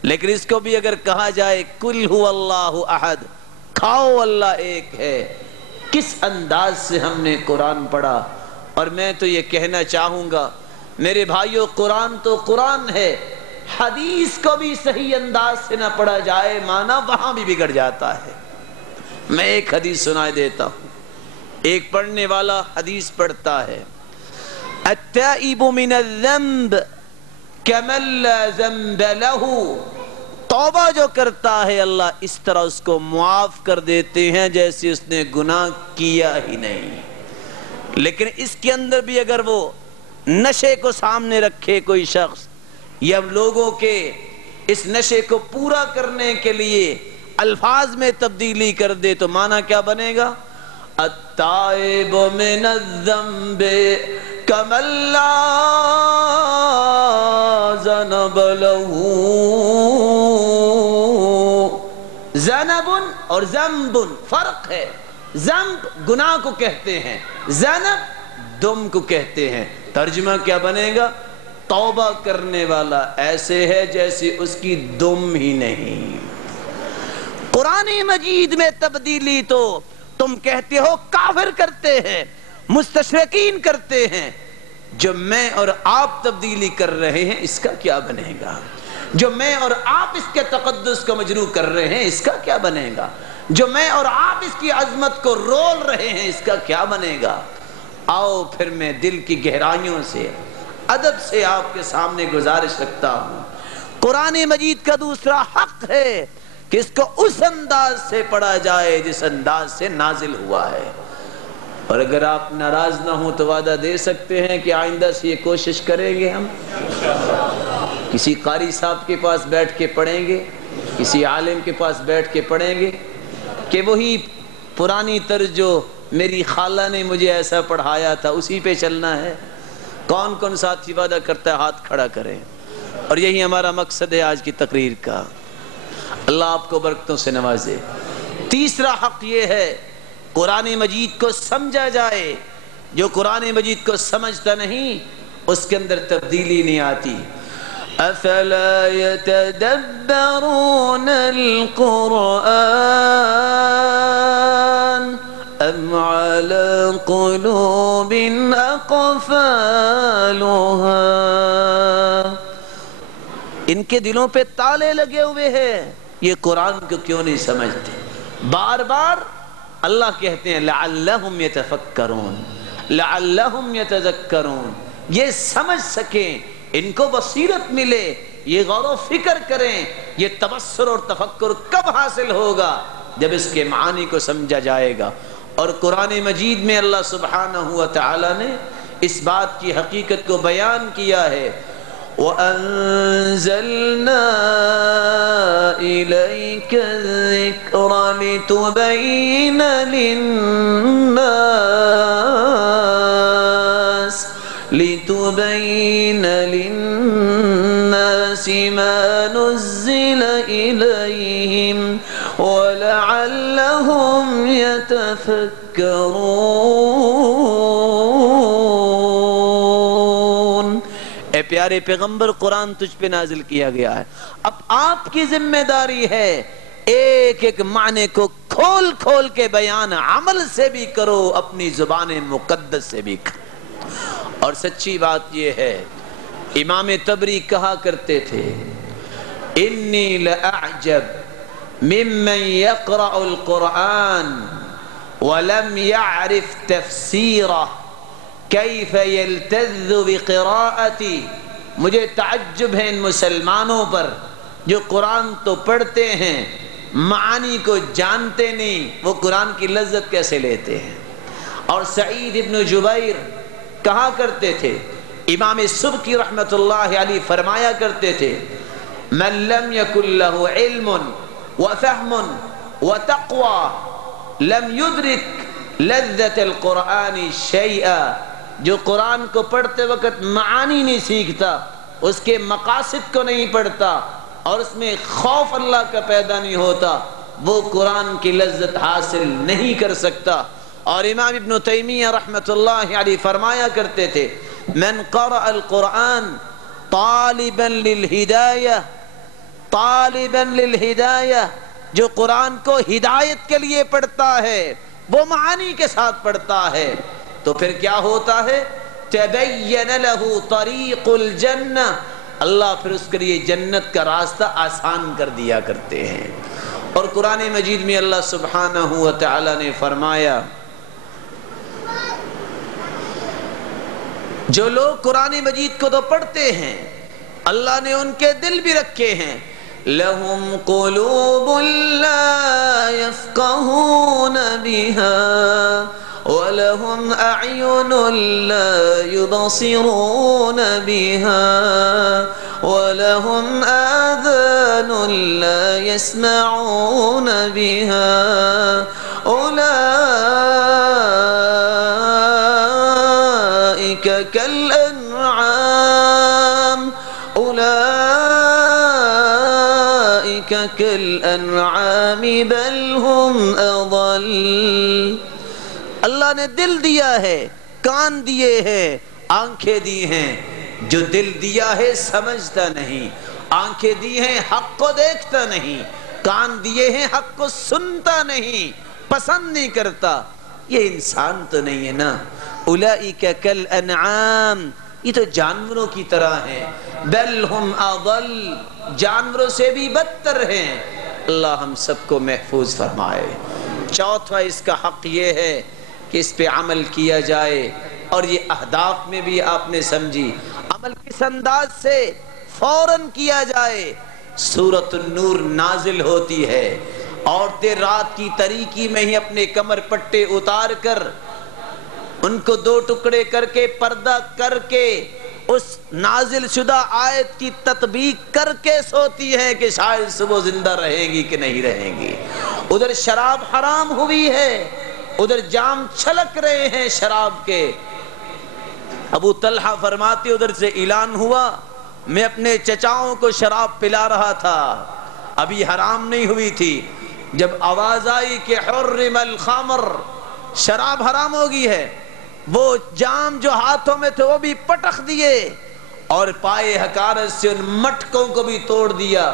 لیکن اس کو بھی اگر کہا جائے قل هو اللہ احد، کھاؤ اللہ ایک ہے۔ کس انداز سے ہم نے قرآن پڑھا؟ اور میں تو یہ کہنا چاہوں گا میرے بھائیو قرآن تو قرآن ہے، حدیث کو بھی صحیح انداز سے نہ پڑھا جائے معنی وہاں بھی بگڑ جاتا ہے۔ میں ایک حدیث سنائے دیتا ہوں۔ ایک پڑھنے والا حدیث پڑھتا ہے التائب من الذنب کمن لا ذنب له، توبہ جو کرتا ہے اللہ اس طرح اس کو معاف کر دیتے ہیں جیسے اس نے گناہ کیا ہی نہیں۔ لیکن اس کے اندر بھی اگر وہ نشے کو سامنے رکھے کوئی شخص یا لوگوں کے اس نشے کو پورا کرنے کے لیے الفاظ میں تبدیلی کر دے تو معنی کیا بنے گا؟ التائب من الذنب کمن لا ذنب له، ذنب اور ذنب فرق ہے، ذنب گناہ کو کہتے ہیں، ذنب دم کو کہتے ہیں۔ ترجمہ کیا بنے گا؟ توبہ کرنے والا ایسے ہے جیسے اس کی دم ہی نہیں۔ قرآن مجید میں تبدیلی تو تم کہتے ہو کافر کرتے ہیں، مستشرقین کرتے ہیں، جو میں اور آپ تبدیلی کر رہے ہیں اس کا کیا بنے گا؟ جو میں اور آپ اس کے تقدس کو مجروح کر رہے ہیں اس کا کیا بنے گا؟ جو میں اور آپ اس کی عظمت کو رول رہے ہیں اس کا کیا بنے گا؟ آؤ پھر میں دل کی گہرائیوں سے ادب سے آپ کے سامنے گزارش رکھتا ہوں۔ قرآن مجید کا دوسرا حق ہے کہ اس کو اس انداز سے پڑھا جائے جس انداز سے نازل ہوا ہے۔ اور اگر آپ ناراض نہ ہوں تو وعدہ دے سکتے ہیں کہ آئندہ سے یہ کوشش کریں گے، ہم کسی قاری صاحب کے پاس بیٹھ کے پڑھیں گے، کسی عالم کے پاس بیٹھ کے پڑھیں گے کہ وہی پرانی طرز جو میری خالہ نے مجھے ایسا پڑھایا تھا اسی پہ چلنا ہے۔ کون کون ساتھی وعدہ کرتا ہے؟ ہاتھ کھڑا کریں۔ اور یہی ہمارا مقصد ہے آج کی تقریر کا۔ اللہ آپ کو برکتوں سے نوازے۔ تیسرا حق یہ ہے قرآن مجید کو سمجھا جائے۔ جو قرآن مجید کو سمجھتا نہیں اس کے اندر تبدیلی نہیں آتی۔ افلا يتدبرون القرآن ام على قلوب اقفالها، ان کے دلوں پہ تالے لگے ہوئے ہیں، یہ قرآن کو کیوں نہیں سمجھتے؟ بار بار اللہ کہتے ہیں لعلہم یتفکرون، لعلہم یتذکرون، یہ سمجھ سکیں، ان کو بصیرت ملے، یہ غور و فکر کریں۔ یہ تبصر اور تفکر کب حاصل ہوگا؟ جب اس کے معانی کو سمجھا جائے گا۔ اور قرآن مجید میں اللہ سبحانہ و تعالی نے اس بات کی حقیقت کو بیان کیا ہے وَأَنزَلْنَا إِلَيْكَ الذِّكْرَ لِتُبَيِّنَ لِلنَّاسِ مَا نُزِّلَ إِلَيْهِمْ وَلَعَلَّهُمْ يَتَفَكَّرُونَ۔ اے پیارے پیغمبر قرآن تجھ پہ نازل کیا گیا ہے، اب آپ کی ذمہ داری ہے ایک ایک معنی کو کھول کھول کے بیان عمل سے بھی کرو، اپنی زبان مقدس سے بھی کرو۔ اور سچی بات یہ ہے، امام طبری کہا کرتے تھے انی لأعجب ممن یقرأ القرآن ولم يعرف تفسیرہ کیف یلتذ بقراءتی۔ مجھے تعجب ہے ان مسلمانوں پر جو قرآن تو پڑھتے ہیں، معانی کو جانتے نہیں، وہ قرآن کی لذت کیسے لیتے ہیں۔ اور سعید ابن جبیر کہا کرتے تھے، امام سبکی رحمت اللہ علیہ فرمایا کرتے تھے من لم یکن له علم وفہم وتقوی لم یدرک لذت القرآن شیئا۔ جو قرآن کو پڑھتے وقت معانی نہیں سیکھتا، اس کے مقاصد کو نہیں پڑھتا اور اس میں خوف اللہ کا پیدا نہیں ہوتا، وہ قرآن کی لذت حاصل نہیں کر سکتا۔ اور امام ابن تیمیہ رحمت اللہ علیہ فرمایا کرتے تھے من قرأ القرآن طالبا للہدایہ طالبا للہدایہ، جو قرآن کو ہدایت کے لیے پڑھتا ہے، وہ معانی کے ساتھ پڑھتا ہے، تو پھر کیا ہوتا ہے تبین لہ طریق الجنہ، اللہ پھر اس کے لیے جنت کا راستہ آسان کر دیا کرتے ہیں۔ اور قرآن مجید میں اللہ سبحانہ و تعالی نے فرمایا جو لوگ قرآن مجید کو تو پڑھتے ہیں، اللہ نے ان کے دل بھی رکھے ہیں لَهُمْ قُلُوبٌ لَا يَفْقَهُونَ بِهَا وَلَهُمْ أَعْيُنٌ لَا يُبْصِرُونَ بِهَا وَلَهُمْ آذَانٌ لَا يَسْمَعُونَ بِهَا أُولَئِكَ كالأنعام بل هم أضل۔ اللہ نے دل دیا ہے، کان دیے ہیں، آنکھیں دی ہیں، جو دل دیا ہے سمجھتا نہیں، آنکھیں دی ہیں حق کو دیکھتا نہیں، کان دیے ہیں حق کو سنتا نہیں، پسند نہیں کرتا، یہ انسان تو نہیں ہے نا۔ اولئک کالانعام، یہ تو جانوروں کی طرح ہیں، بل ہم اضل، جانوروں سے بھی بدتر ہیں۔ اللہ ہم سب کو محفوظ فرمائے۔ چوتھا اس کا حق یہ ہے کہ اس پہ عمل کیا جائے، اور یہ اہداف میں بھی آپ نے سمجھی عمل کس انداز سے فوراً کیا جائے۔ سورۃ النور نازل ہوتی ہے، عورتیں رات کی تاریکی میں ہی اپنے کمر پٹے اتار کر ان کو دو ٹکڑے کر کے پردہ کر کے اس نازل شدہ آیت کی تطبیق کر کے سوتی ہیں کہ شاید صبح زندہ رہیں گی کہ نہیں رہیں گی۔ ادھر شراب حرام ہوئی ہے، ادھر جام چھلک رہے ہیں شراب کے۔ ابو طلحہ فرماتے ادھر سے اعلان ہوا میں اپنے چچاؤں کو شراب پلا رہا تھا، ابھی حرام نہیں ہوئی تھی، جب آواز آئی کہ حرم الخمر، شراب حرام ہوگی ہے، وہ جام جو ہاتھوں میں تھے وہ بھی پٹخ دیے اور پائے حقارت سے ان مٹکوں کو بھی توڑ دیا،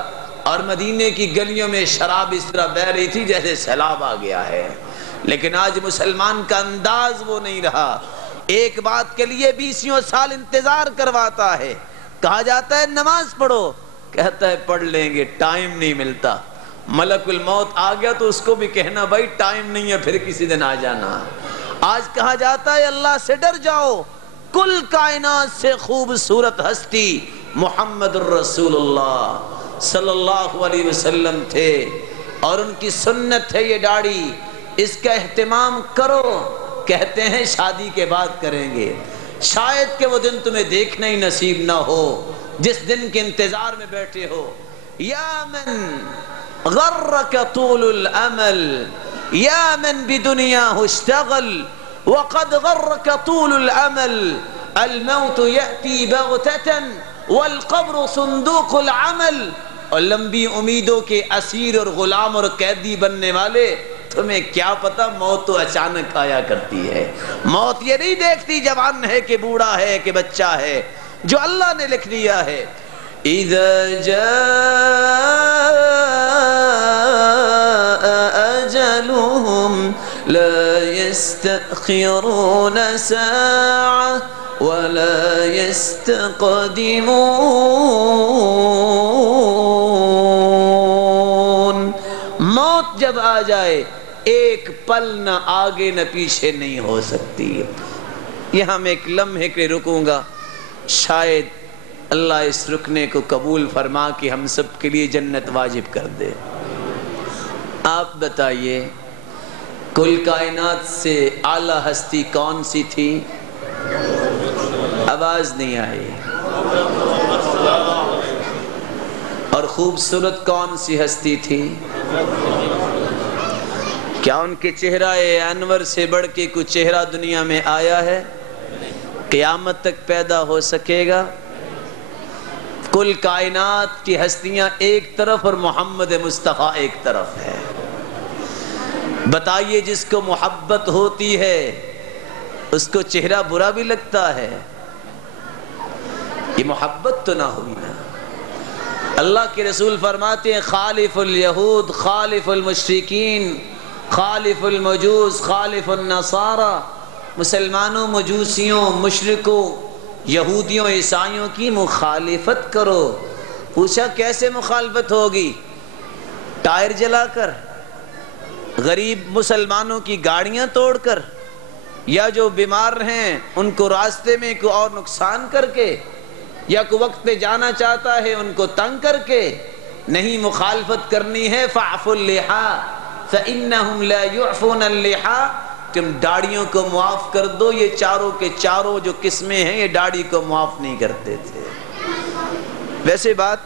اور مدینے کی گلیوں میں شراب اس طرح بہ رہی تھی جیسے سیلاب آ گیا ہے۔ لیکن آج مسلمان کا انداز وہ نہیں رہا، ایک بات کے لیے 20 سال انتظار کرواتا ہے، کہا جاتا ہے نماز پڑھو، کہتا ہے پڑھ لیں گے، ٹائم نہیں ملتا، ملک الموت آ گیا تو اس کو بھی کہنا بھائی ٹائم نہیں ہے، پھر کسی دن آ جانا۔ آج کہا جاتا ہے اللہ سے ڈر جاؤ، کل کائنات سے خوبصورت ہستی محمد الرسول اللہ صلی اللہ علیہ وسلم تھے، اور ان کی سنت ہے یہ داڑھی، اس کا اہتمام کرو، کہتے ہیں شادی کے بعد کریں گے، شاید کہ وہ دن تمہیں دیکھنا ہی نصیب نہ ہو جس دن کے انتظار میں بیٹھے ہو۔ یا من غرک طول الامل یا من بدنیاہ اشتغل وقد غرک طول الامل الموت یأتی بغتتا والقبر صندوق العمل۔ اور لمبی امیدوں کے اسیر اور غلام اور قیدی بننے والے، تمہیں کیا پتا موت تو اچانک آیا کرتی ہے، موت یہ نہیں دیکھتی جوان ہے کہ بوڑھا ہے کہ بچہ ہے، جو اللہ نے لکھ دیا ہے۔ اذا جاء اجل لا يستأخرون ساعة ولا يستقدمون. موت جب آ جائے ایک پل نہ آگے نہ پیچھے نہیں ہو سکتی. یہاں میں ایک لمحے کے لیے رکوں گا، شاید اللہ اس رکنے کو قبول فرما کہ ہم سب کے لیے جنت واجب کر دے. آپ بتائیے کل کائنات سے اعلیٰ ہستی کون سی تھی؟ آواز نہیں آئی. اور خوبصورت کون سی ہستی تھی؟ کیا ان کے چہرہ انور سے بڑھ کے کوئی چہرہ دنیا میں آیا ہے؟ قیامت تک پیدا ہو سکے گا؟ کل کائنات کی ہستیاں ایک طرف اور محمد مصطفیٰ ایک طرف ہے. بتائیے جس کو محبت ہوتی ہے اس کو چہرہ برا بھی لگتا ہے؟ یہ محبت تو نہ ہوئی نا. اللہ کے رسول فرماتے ہیں خالف الیہود خالف المشرکین خالف المجوس خالف النصارى. مسلمانوں، مجوسیوں، مشرکوں، یہودیوں، عیسائیوں کی مخالفت کرو. پوچھا کیسے مخالفت ہوگی؟ ٹائر جلا کر، غریب مسلمانوں کی گاڑیاں توڑ کر، یا جو بیمار ہیں ان کو راستے میں کوئی اور نقصان کر کے، یا کوئی وقت پہ جانا چاہتا ہے ان کو تنگ کر کے. نہیں، مخالفت کرنی ہے فاعفوا اللحى فإنهم لا يعفون اللحى. تم داڑھیوں کو معاف کر دو، یہ چاروں کے چاروں جو قسمیں ہیں یہ داڑھی کو معاف نہیں کرتے تھے. ویسے بات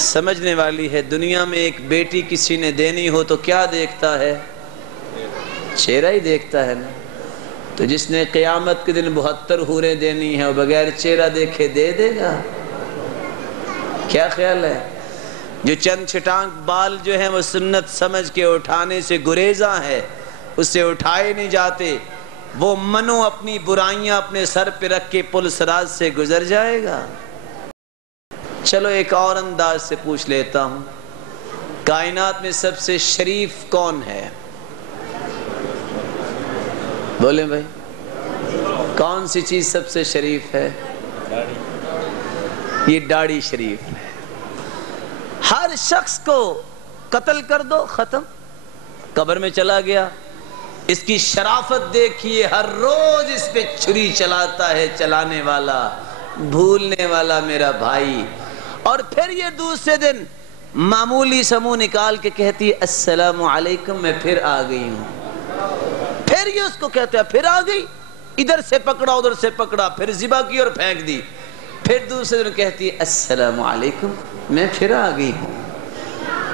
سمجھنے والی ہے. دنیا میں ایک بیٹی کسی نے دینی ہو تو کیا دیکھتا ہے؟ چہرہ ہی دیکھتا ہے نا. تو جس نے قیامت کے دن 72 حوریں دینی ہے وہ بغیر چہرہ دیکھے دے دے گا؟ کیا خیال ہے؟ جو چند چھٹانک بال جو ہیں وہ سنت سمجھ کے اٹھانے سے گریزاں ہے، اس سے اٹھائے نہیں جاتے، وہ منو اپنی برائیاں اپنے سر پہ رکھ کے پل صراط سے گزر جائے گا. چلو ایک اور انداز سے پوچھ لیتا ہوں، کائنات میں سب سے شریف کون ہے؟ بولیں بھائی، کون سی چیز سب سے شریف ہے؟ یہ داڑھی شریف ہے. ہر شخص کو قتل کر دو، ختم، قبر میں چلا گیا. اس کی شرافت دیکھیے، ہر روز اس پہ چھری چلاتا ہے چلانے والا، بھولنے والا میرا بھائی. اور پھر یہ دوسرے دن معمولی سا منہ نکال کے کہتی ہے السلام علیکم، میں پھر آ گئی ہوں. پھر یہ اس کو کہتا ہے پھر آ گئی، ادھر سے پکڑا ادھر سے پکڑا، پھر ذبح کی اور پھینک دی. پھر دوسرے دن کہتی ہے السلام علیکم، میں پھر آ گئی ہوں.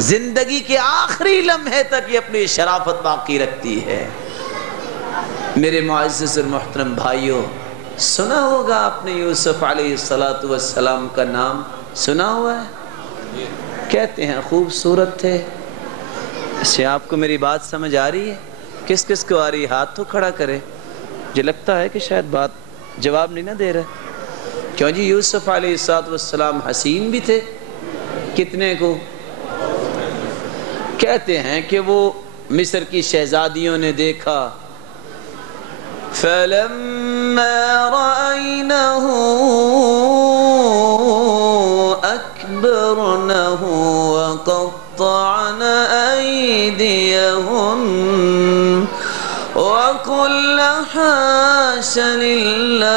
زندگی کے آخری لمحے تک یہ اپنی شرافت باقی رکھتی ہے. میرے معزز اور محترم بھائیوں، سنا ہوگا آپ نے یوسف علیہ السلام کا نام سنا ہوا ہے. کہتے ہیں خوبصورت تھے. اسے آپ کو میری بات سمجھ آ رہی ہے؟ کس کس کو آ رہی ہے ہاتھ تو کھڑا کرے. مجھے لگتا ہے کہ شاید بات جواب نہیں نہ دے رہے. کیوں جی؟ یوسف علیہ السلام حسین بھی تھے. کتنے کو؟ کہتے ہیں کہ وہ مصر کی شہزادیوں نے دیکھا فَلَمَّا رَأَيْنَهُ أَكْبَرْنَهُ وَقَطَّعْنَ أَيْدِيَهُنَّ وَقُلْنَ حَاشَ لِلَّهِ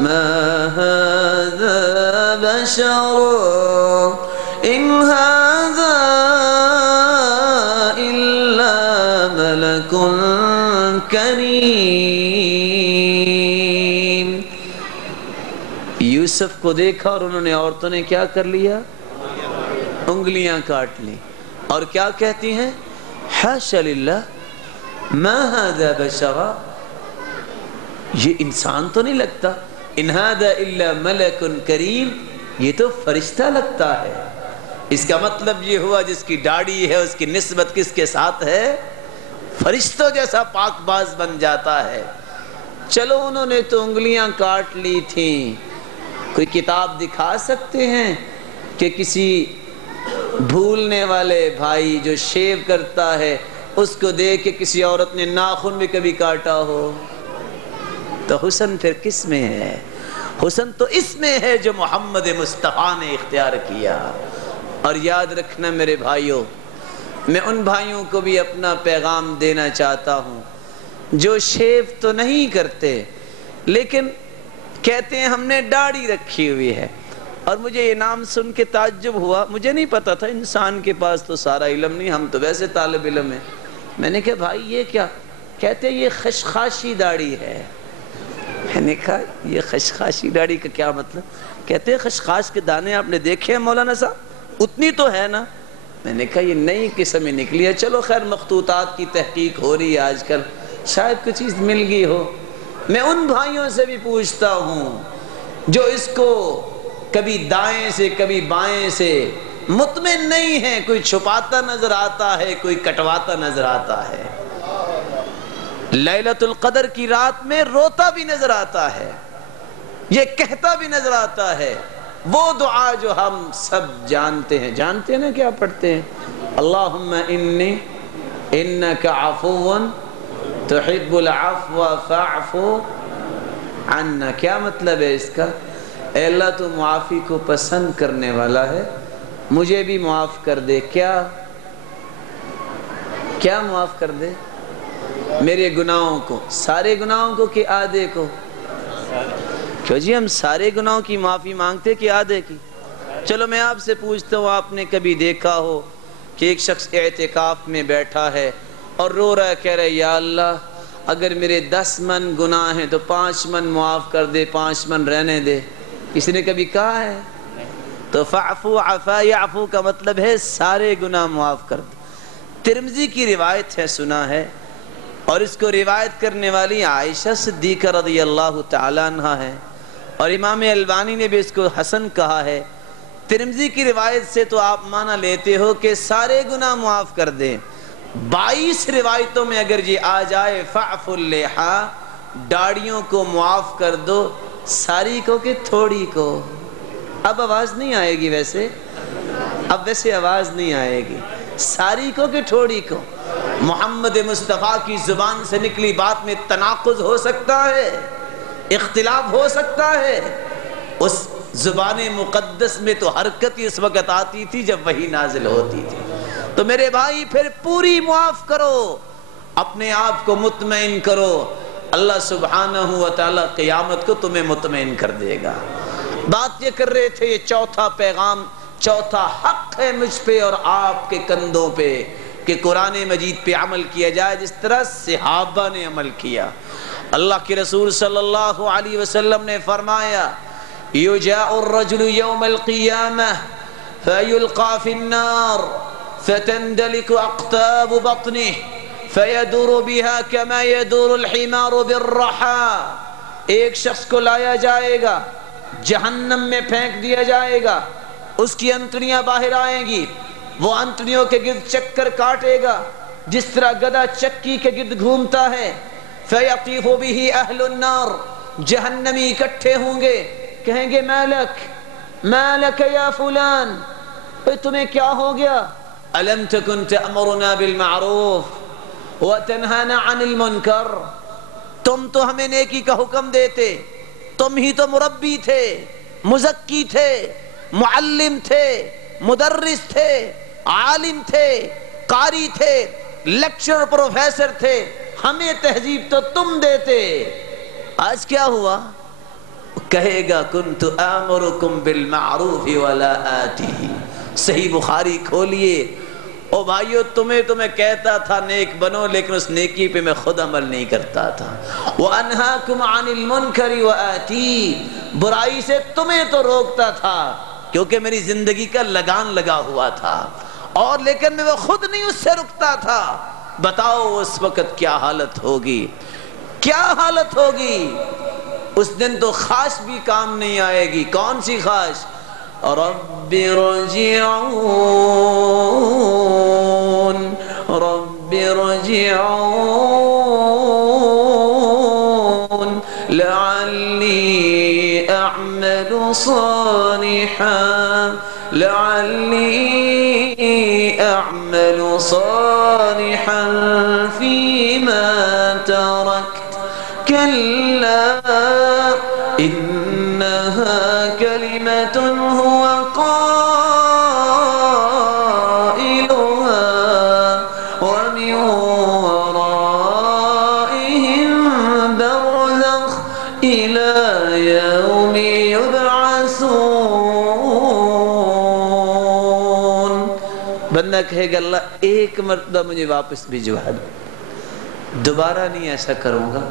مَا هَذَا بَشَرٌ إِنْ هَذَا إِلَّا مَلَكٌ كَرِيمٌ. یوسف کو دیکھا اور انہوں نے عورتوں نے کیا کر لیا؟ انگلیاں کاٹ لی. اور کیا کہتی ہیں؟ حاشا للہ ما هذا بشرا، یہ انسان تو نہیں لگتا. ان هذا الا ملک کریم، یہ تو فرشتہ لگتا ہے. اس کا مطلب یہ ہوا جس کی داڑھی ہے اس کی نسبت کس کے ساتھ ہے؟ فرشتوں جیسا پاک باز بن جاتا ہے. چلو انہوں نے تو انگلیاں کاٹ لی تھیں، کوئی کتاب دکھا سکتے ہیں کہ کسی بھولنے والے بھائی جو شیو کرتا ہے اس کو دیکھ کے کسی عورت نے ناخن بھی کبھی کاٹا ہو تو حسن پھر کس میں ہے؟ حسن تو اس میں ہے جو محمد مصطفیٰ نے اختیار کیا۔ اور یاد رکھنا میرے بھائیوں، میں ان بھائیوں کو بھی اپنا پیغام دینا چاہتا ہوں جو شیو تو نہیں کرتے لیکن کہتے ہیں ہم نے داڑھی رکھی ہوئی ہے۔ اور مجھے یہ نام سن کے تعجب ہوا، مجھے نہیں پتا تھا، انسان کے پاس تو سارا علم نہیں، ہم تو ویسے طالب علم ہیں۔ میں نے کہا بھائی یہ کیا؟ کہتے ہیں یہ خشخاشی داڑھی ہے۔ میں نے کہا یہ خشخاشی داڑھی کا کیا مطلب؟ کہتے ہیں خشخاش کے دانے آپ نے دیکھے ہیں مولانا صاحب؟ اتنی تو ہے نا۔ میں نے کہا یہ نئی قسم نکلی ہے، چلو خیر مخطوطات کی تحقیق ہو رہی ہے آج کل، شاید کچھ چیز مل گئی ہو۔ میں ان بھائیوں سے بھی پوچھتا ہوں جو اس کو کبھی دائیں سے کبھی بائیں سے مطمئن نہیں ہیں، کوئی چھپاتا نظر آتا ہے، کوئی کٹواتا نظر آتا ہے، لیلۃ القدر کی رات میں روتا بھی نظر آتا ہے، یہ کہتا بھی نظر آتا ہے وہ دعا جو ہم سب جانتے ہیں۔ جانتے ہیں نا کیا پڑھتے ہیں؟ اللہم انی انک عفو تحب العفو فاعف عنا۔ کیا مطلب ہے اس کا؟ اے اللہ تو معافی کو پسند کرنے والا ہے، مجھے بھی معاف کر دے۔ کیا معاف کر دے؟ میرے گناہوں کو، سارے گناہوں کو کہ آدھے کو؟ کیوں جی ہم سارے گناہوں کی معافی مانگتے کہ آدھے کی؟ چلو میں آپ سے پوچھتا ہوں، آپ نے کبھی دیکھا ہو کہ ایک شخص اعتکاف میں بیٹھا ہے اور رو رہا ہے، کہہ رہا ہے یا اللہ اگر میرے 10 من گناہ ہیں تو 5 من معاف کر دے، 5 من رہنے دے؟ کسی نے کبھی کہا ہے؟ تو فاعفو عفا یعفو کا مطلب ہے سارے گناہ معاف کر دے۔ ترمذی کی روایت ہے، سنا ہے، اور اس کو روایت کرنے والی عائشہ صدیقہ رضی اللہ تعالیٰ عنہ ہے، اور امام البانی نے بھی اس کو حسن کہا ہے۔ ترمذی کی روایت سے تو آپ معنی لیتے ہو کہ سارے گناہ معاف کر دیں۔ 22 روایتوں میں اگر یہ آ جائے فاعف اللحا، داڑھیوں کو معاف کر دو، ساری کو کہ تھوڑی کو؟ اب آواز نہیں آئے گی ویسے، اب ویسے آواز نہیں آئے گی، ساری کو کہ تھوڑی کو؟ محمد مصطفیٰ کی زبان سے نکلی بات میں تناقض ہو سکتا ہے، اختلاف ہو سکتا ہے۔ اس زبان مقدس میں تو حرکت اس وقت آتی تھی جب وحی نازل ہوتی تھی۔ تو میرے بھائی پھر پوری معاف کرو، اپنے آپ کو مطمئن کرو، اللہ سبحانہ و تعالی قیامت کو تمہیں مطمئن کر دے گا۔ بات یہ کر رہے تھے، یہ چوتھا پیغام، چوتھا حق ہے مجھ پہ اور آپ کے کندھوں پہ کہ قرآن مجید پہ عمل کیا جائے جس طرح صحابہ نے عمل کیا۔ اللہ کے رسول صلی اللہ علیہ وسلم نے فرمایا یجاء الرجل یوم القیامہ فیلقى فی النار فتندلک اقتاب بطنہ فیدور بها کما یدور الحمار بالرحا۔ ایک شخص کو لایا جائے گا، جہنم میں پھینک دیا جائے گا، اس کی انتڑیاں باہر آئیں گی، وہ انتڑیوں کے گرد چکر کاٹے گا جس طرح گدھا چکی کے گرد گھومتا ہے۔ فَيَقِفُ بِهِ أَهْلُ النَّارِ، جہنمی اکٹھے ہوں گے، کہیں گے مَالَكَ يَا فُلان، تمہیں کیا ہو گیا؟ أَلَمْ تَكُنْ تَأْمُرُنَا بِالْمَعْرُوفِ وَتَنْهَانَا عَنِ الْمُنْكَرِ، تم تو ہمیں نیکی کا حکم دیتے، تم ہی تو مربی تھے، مزکی تھے، معلم تھے، مدرس تھے، عالم تھے، قاری تھے، لیکچر پروفیسر تھے، ہمیں تہذیب تو تم دیتے، آج کیا ہوا؟ کہے گا کنت آمرکم بالمعروف ولا آتی۔ صحیح بخاری کھولیے، او بھائیو تمہیں کہتا تھا نیک بنو، لیکن اس نیکی پہ میں خود عمل نہیں کرتا تھا۔ وَأَنْهَاكُمْ عَنِ الْمُنْكَرِ وَآتِي، برائی سے تمہیں تو روکتا تھا کیونکہ میری زندگی کا لگان لگا ہوا تھا، اور لیکن میں وہ خود نہیں اس سے رکتا تھا۔ بتاؤ اس وقت کیا حالت ہوگی، کیا حالت ہوگی؟ اس دن تو خواش بھی کام نہیں آئے گی۔ کون سی خواش؟ رب رجعون رب رجعون لعلی اعمل صالحا لعلی كلا إنها كلمة هو قائلها ومن ورائهم برزخ إلى يوم يبعثون. بندہ کہے گا اللہ ایک مرتبہ مجھے واپس بھجوا دو، دوبارہ نہیں ایسا کروں گا.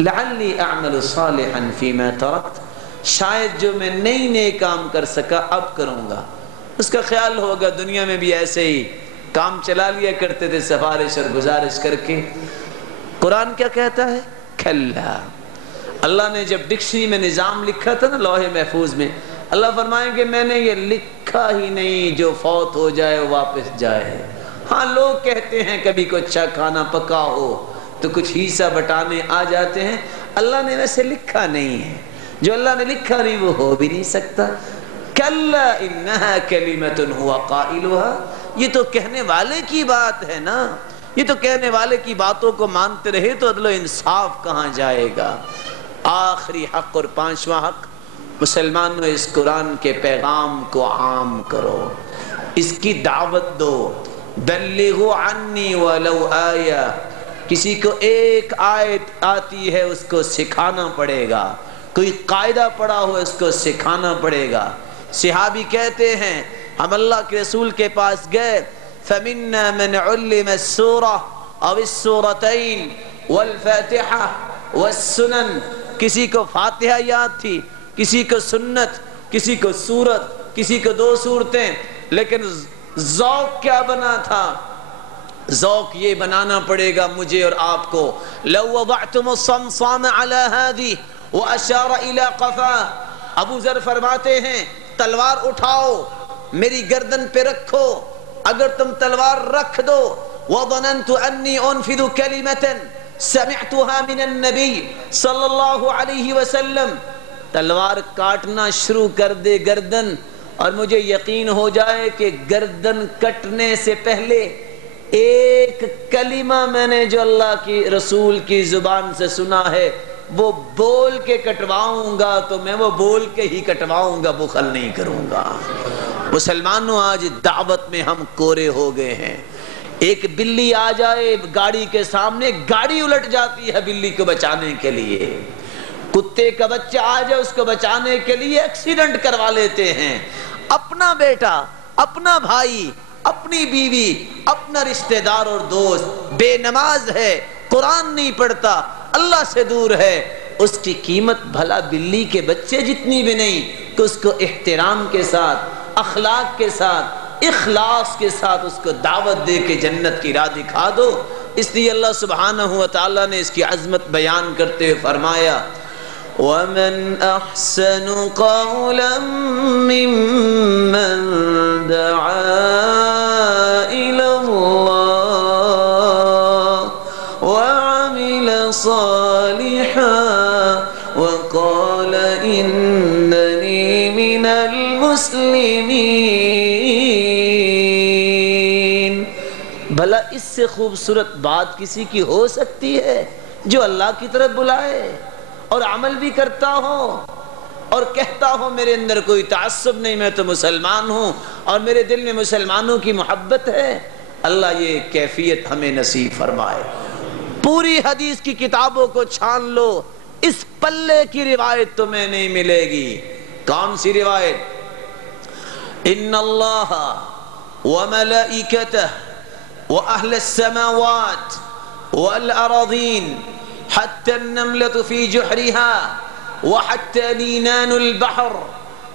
لعلی اعمل صالحا فیما ترکت، شاید جو میں نئے کام کر سکا اب کروں گا. اس کا خیال ہوگا دنیا میں بھی ایسے ہی کام چلا لیا کرتے تھے سفارش اور گزارش کر کے. قرآن کیا کہتا ہے؟ کھلا. اللہ نے جب ڈکشنری میں نظام لکھا تھا نا لوح محفوظ میں، اللہ فرمائیں کہ میں نے یہ لکھا ہی نہیں جو فوت ہو جائے واپس جائے. ہاں لوگ کہتے ہیں کبھی کوئی اچھا کھانا پکا ہو تو کچھ حصہ بٹانے آ جاتے ہیں، اللہ نے ویسے لکھا نہیں ہے. جو اللہ نے لکھا نہیں وہ ہو بھی نہیں سکتا. کلا انہا کلمۃ هو قائلها، یہ تو کہنے والے کی بات ہے نا. یہ تو کہنے والے کی باتوں کو مانتے رہے تو عدل و انصاف کہاں جائے گا. آخری حق اور پانچواں حق، مسلمانوں اس قرآن کے پیغام کو عام کرو، اس کی دعوت دو. بلغوا عنی ولو آیہ، کسی کو ایک آیت آتی ہے اس کو سکھانا پڑے گا. کوئی قاعدہ پڑا ہو اس کو سکھانا پڑے گا. صحابی کہتے ہیں ہم اللہ کے رسول کے پاس گئے، فَمِنَّا مَنْ عُلِّمَ السُّورَةَ اَوِ السُّورَتَيْن وَالْفَاتِحَةِ وَالسُّنَنِ. کسی کو فاتحہ یاد تھی، کسی کو سنت، کسی کو سورت، کسی کو 2 سورتیں، لیکن ذوق کیا بنا تھا؟ ذوق یہ بنانا پڑے گا مجھے اور آپ کو. لو وضعتم الصمصام على هذه واشار الى قفاه، ابو ذر فرماتے ہیں تلوار اٹھاؤ میری گردن پہ رکھو. اگر تم تلوار رکھ دو، وظننت انی انفذ کلمۃ سمعتها من النبی صلی اللہ علیہ وسلم، تلوار کاٹنا شروع کر دے گردن، اور مجھے یقین ہو جائے کہ گردن کٹنے سے پہلے ایک کلمہ میں نے جو اللہ کی رسول کی زبان سے سنا ہے وہ بول کے کٹواؤں گا تو میں وہ بول کے ہی کٹواؤں گا، بخل نہیں کروں گا. مسلمانوں آج دعوت میں ہم کورے ہو گئے ہیں. ایک بلی آ جائے گاڑی کے سامنے، گاڑی الٹ جاتی ہے بلی کو بچانے کے لیے. کتے کا بچہ آ جائے اس کو بچانے کے لیے ایکسیڈنٹ کروا لیتے ہیں. اپنا بیٹا، اپنا بھائی، اپنی بیوی، اپنا رشتہ دار اور دوست بے نماز ہے، قرآن نہیں پڑھتا، اللہ سے دور ہے، اس کی قیمت بھلا بلی کے بچے جتنی بھی نہیں کہ اس کو احترام کے ساتھ، اخلاق کے ساتھ، اخلاص کے ساتھ اس کو دعوت دے کے جنت کی راہ دکھا دو. اس لیے اللہ سبحانہ و تعالیٰ نے اس کی عظمت بیان کرتے ہوئے فرمایا وَمَنْ أَحْسَنُ قَوْلًا مِّمَّنْ دَعَا إِلَى اللَّهِ وَعَمِلَ صَالِحًا وَقَالَ إِنَّنِي مِنَ الْمُسْلِمِينَ. بھلا اس سے خوبصورت بات کسی کی ہو سکتی ہے جو اللہ کی طرف بلائے اور عمل بھی کرتا ہو اور کہتا ہو میرے اندر کوئی تعصب نہیں، میں تو مسلمان ہوں اور میرے دل میں مسلمانوں کی محبت ہے. اللہ یہ کیفیت ہمیں نصیب فرمائے. پوری حدیث کی کتابوں کو چھان لو، اس پلے کی روایت تمہیں نہیں ملے گی. کون سی روایت؟ ان اللہ وملائکتہ واہل السماوات والارضین حتى النملة في جحرها وحتى نينان البحر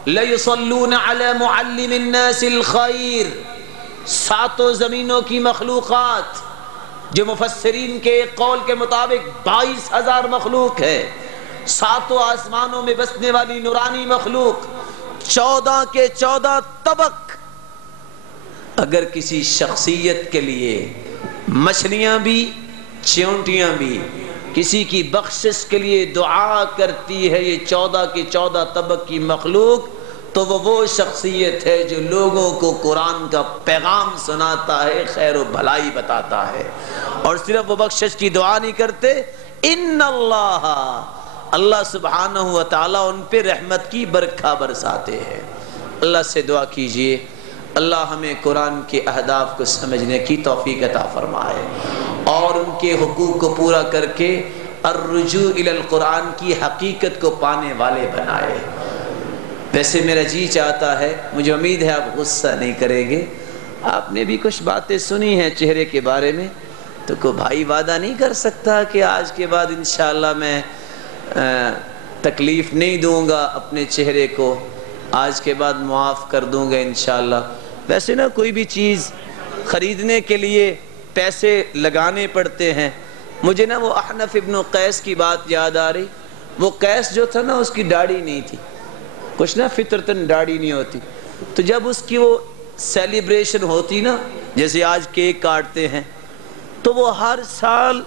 ليصلون على معلم الناس الخير. 7 زمینوں کی مخلوقات جو مفسرین کے ایک قول کے مطابق 22,000 مخلوق ہے، 7 آسمانوں میں بسنے والی نورانی مخلوق، 14 کے 14 طبق. اگر کسی شخصیت کے لیے مچھلیاں بھی چیونٹیاں بھی کسی کی بخشش کے لیے دعا کرتی ہے، یہ 14 کی 14 طبق کی مخلوق، تو وہ شخصیت ہے جو لوگوں کو قرآن کا پیغام سناتا ہے، خیر و بھلائی بتاتا ہے، اور صرف وہ بخشش کی دعا نہیں کرتے، ان اللہ سبحانہ و تعالیٰ ان پہ رحمت کی برکھا برساتے ہیں۔ اللہ سے دعا کیجئے اللہ ہمیں قرآن کے اہداف کو سمجھنے کی توفیق عطا فرمائے اور ان کے حقوق کو پورا کر کے الرجوع الی القرآن کی حقیقت کو پانے والے بنائے۔ ویسے میرا جی چاہتا ہے، مجھے امید ہے آپ غصہ نہیں کریں گے، آپ نے بھی کچھ باتیں سنی ہیں چہرے کے بارے میں، تو کوئی بھائی وعدہ نہیں کر سکتا کہ آج کے بعد انشاءاللہ میں تکلیف نہیں دوں گا اپنے چہرے کو، آج کے بعد معاف کر دوں گا انشاءاللہ۔ ویسے نا کوئی بھی چیز خریدنے کے لیے پیسے لگانے پڑتے ہیں۔ مجھے نا وہ احنف ابن قیس کی بات یاد آ رہی، وہ قیس جو تھا نا اس کی داڑھی نہیں تھی، کچھ نا فطرتاً داڑھی نہیں ہوتی، تو جب اس کی وہ سیلیبریشن ہوتی نا، جیسے آج کیک کاٹتے ہیں، تو وہ ہر سال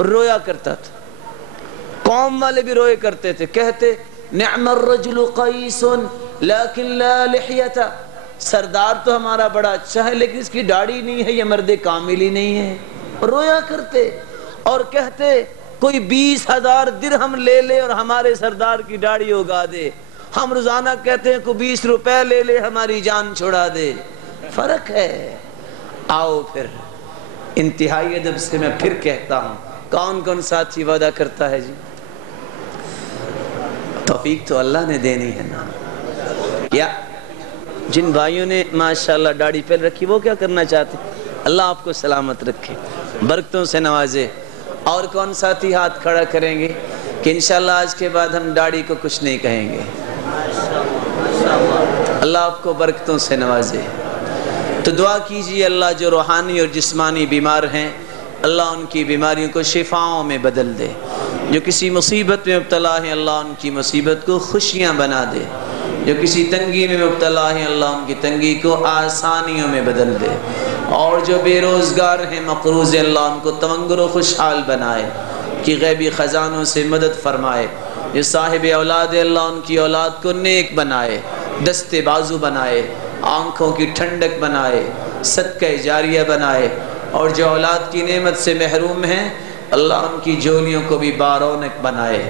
رویا کرتا تھا، قوم والے بھی روئے کرتے تھے، کہتے نعم الرجل قیس لیکن لا لحیۃ، سردار تو ہمارا بڑا اچھا ہے لیکن اس کی داڑھی نہیں ہے، یہ مرد کامل ہی نہیں ہے۔ رویا کرتے اور کہتے کوئی 20,000 درہم لے لے اور ہمارے سردار کی داڑھی اگا دے، ہم روزانہ کہتے ہیں کوئی 20 روپے لے لے ہماری جان چھڑا دے۔ فرق ہے۔ آؤ پھر انتہائی ادب سے میں پھر کہتا ہوں، کون کون ساتھی وعدہ کرتا ہے جی؟ توفیق تو اللہ نے دینی ہے نا۔ یا جن بھائیوں نے ماشاءاللہ داڑھی پہن رکھی وہ کیا کرنا چاہتے؟ اللہ آپ کو سلامت رکھے، برکتوں سے نوازے۔ اور کون ساتھی ہاتھ کھڑا کریں گے کہ انشاءاللہ آج کے بعد ہم داڑھی کو کچھ نہیں کہیں گے؟ اللہ آپ کو برکتوں سے نوازے۔ تو دعا کیجئے اللہ جو روحانی اور جسمانی بیمار ہیں اللہ ان کی بیماریوں کو شفاؤں میں بدل دے، جو کسی مصیبت میں مبتلا ہیں اللہ ان کی مصیبت کو خوشیاں بنا دے، جو کسی تنگی میں مبتلا ہیں اللہ ان کی تنگی کو آسانیوں میں بدل دے، اور جو بے روزگار ہیں مقروض ہیں اللہ ان کو تونگر و خوشحال بنائے، کہ غیبی خزانوں سے مدد فرمائے، جو صاحب اولاد ہے اللہ ان کی اولاد کو نیک بنائے، دست بازو بنائے، آنکھوں کی ٹھنڈک بنائے، صدقہ جاریہ بنائے، اور جو اولاد کی نعمت سے محروم ہیں اللہ ان کی جھولیوں کو بھی بارونق بنائے۔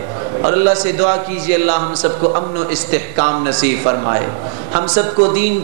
اور اللہ سے دعا کیجئے اللہ ہم سب کو امن و استحکام نصیب فرمائے، ہم سب کو دین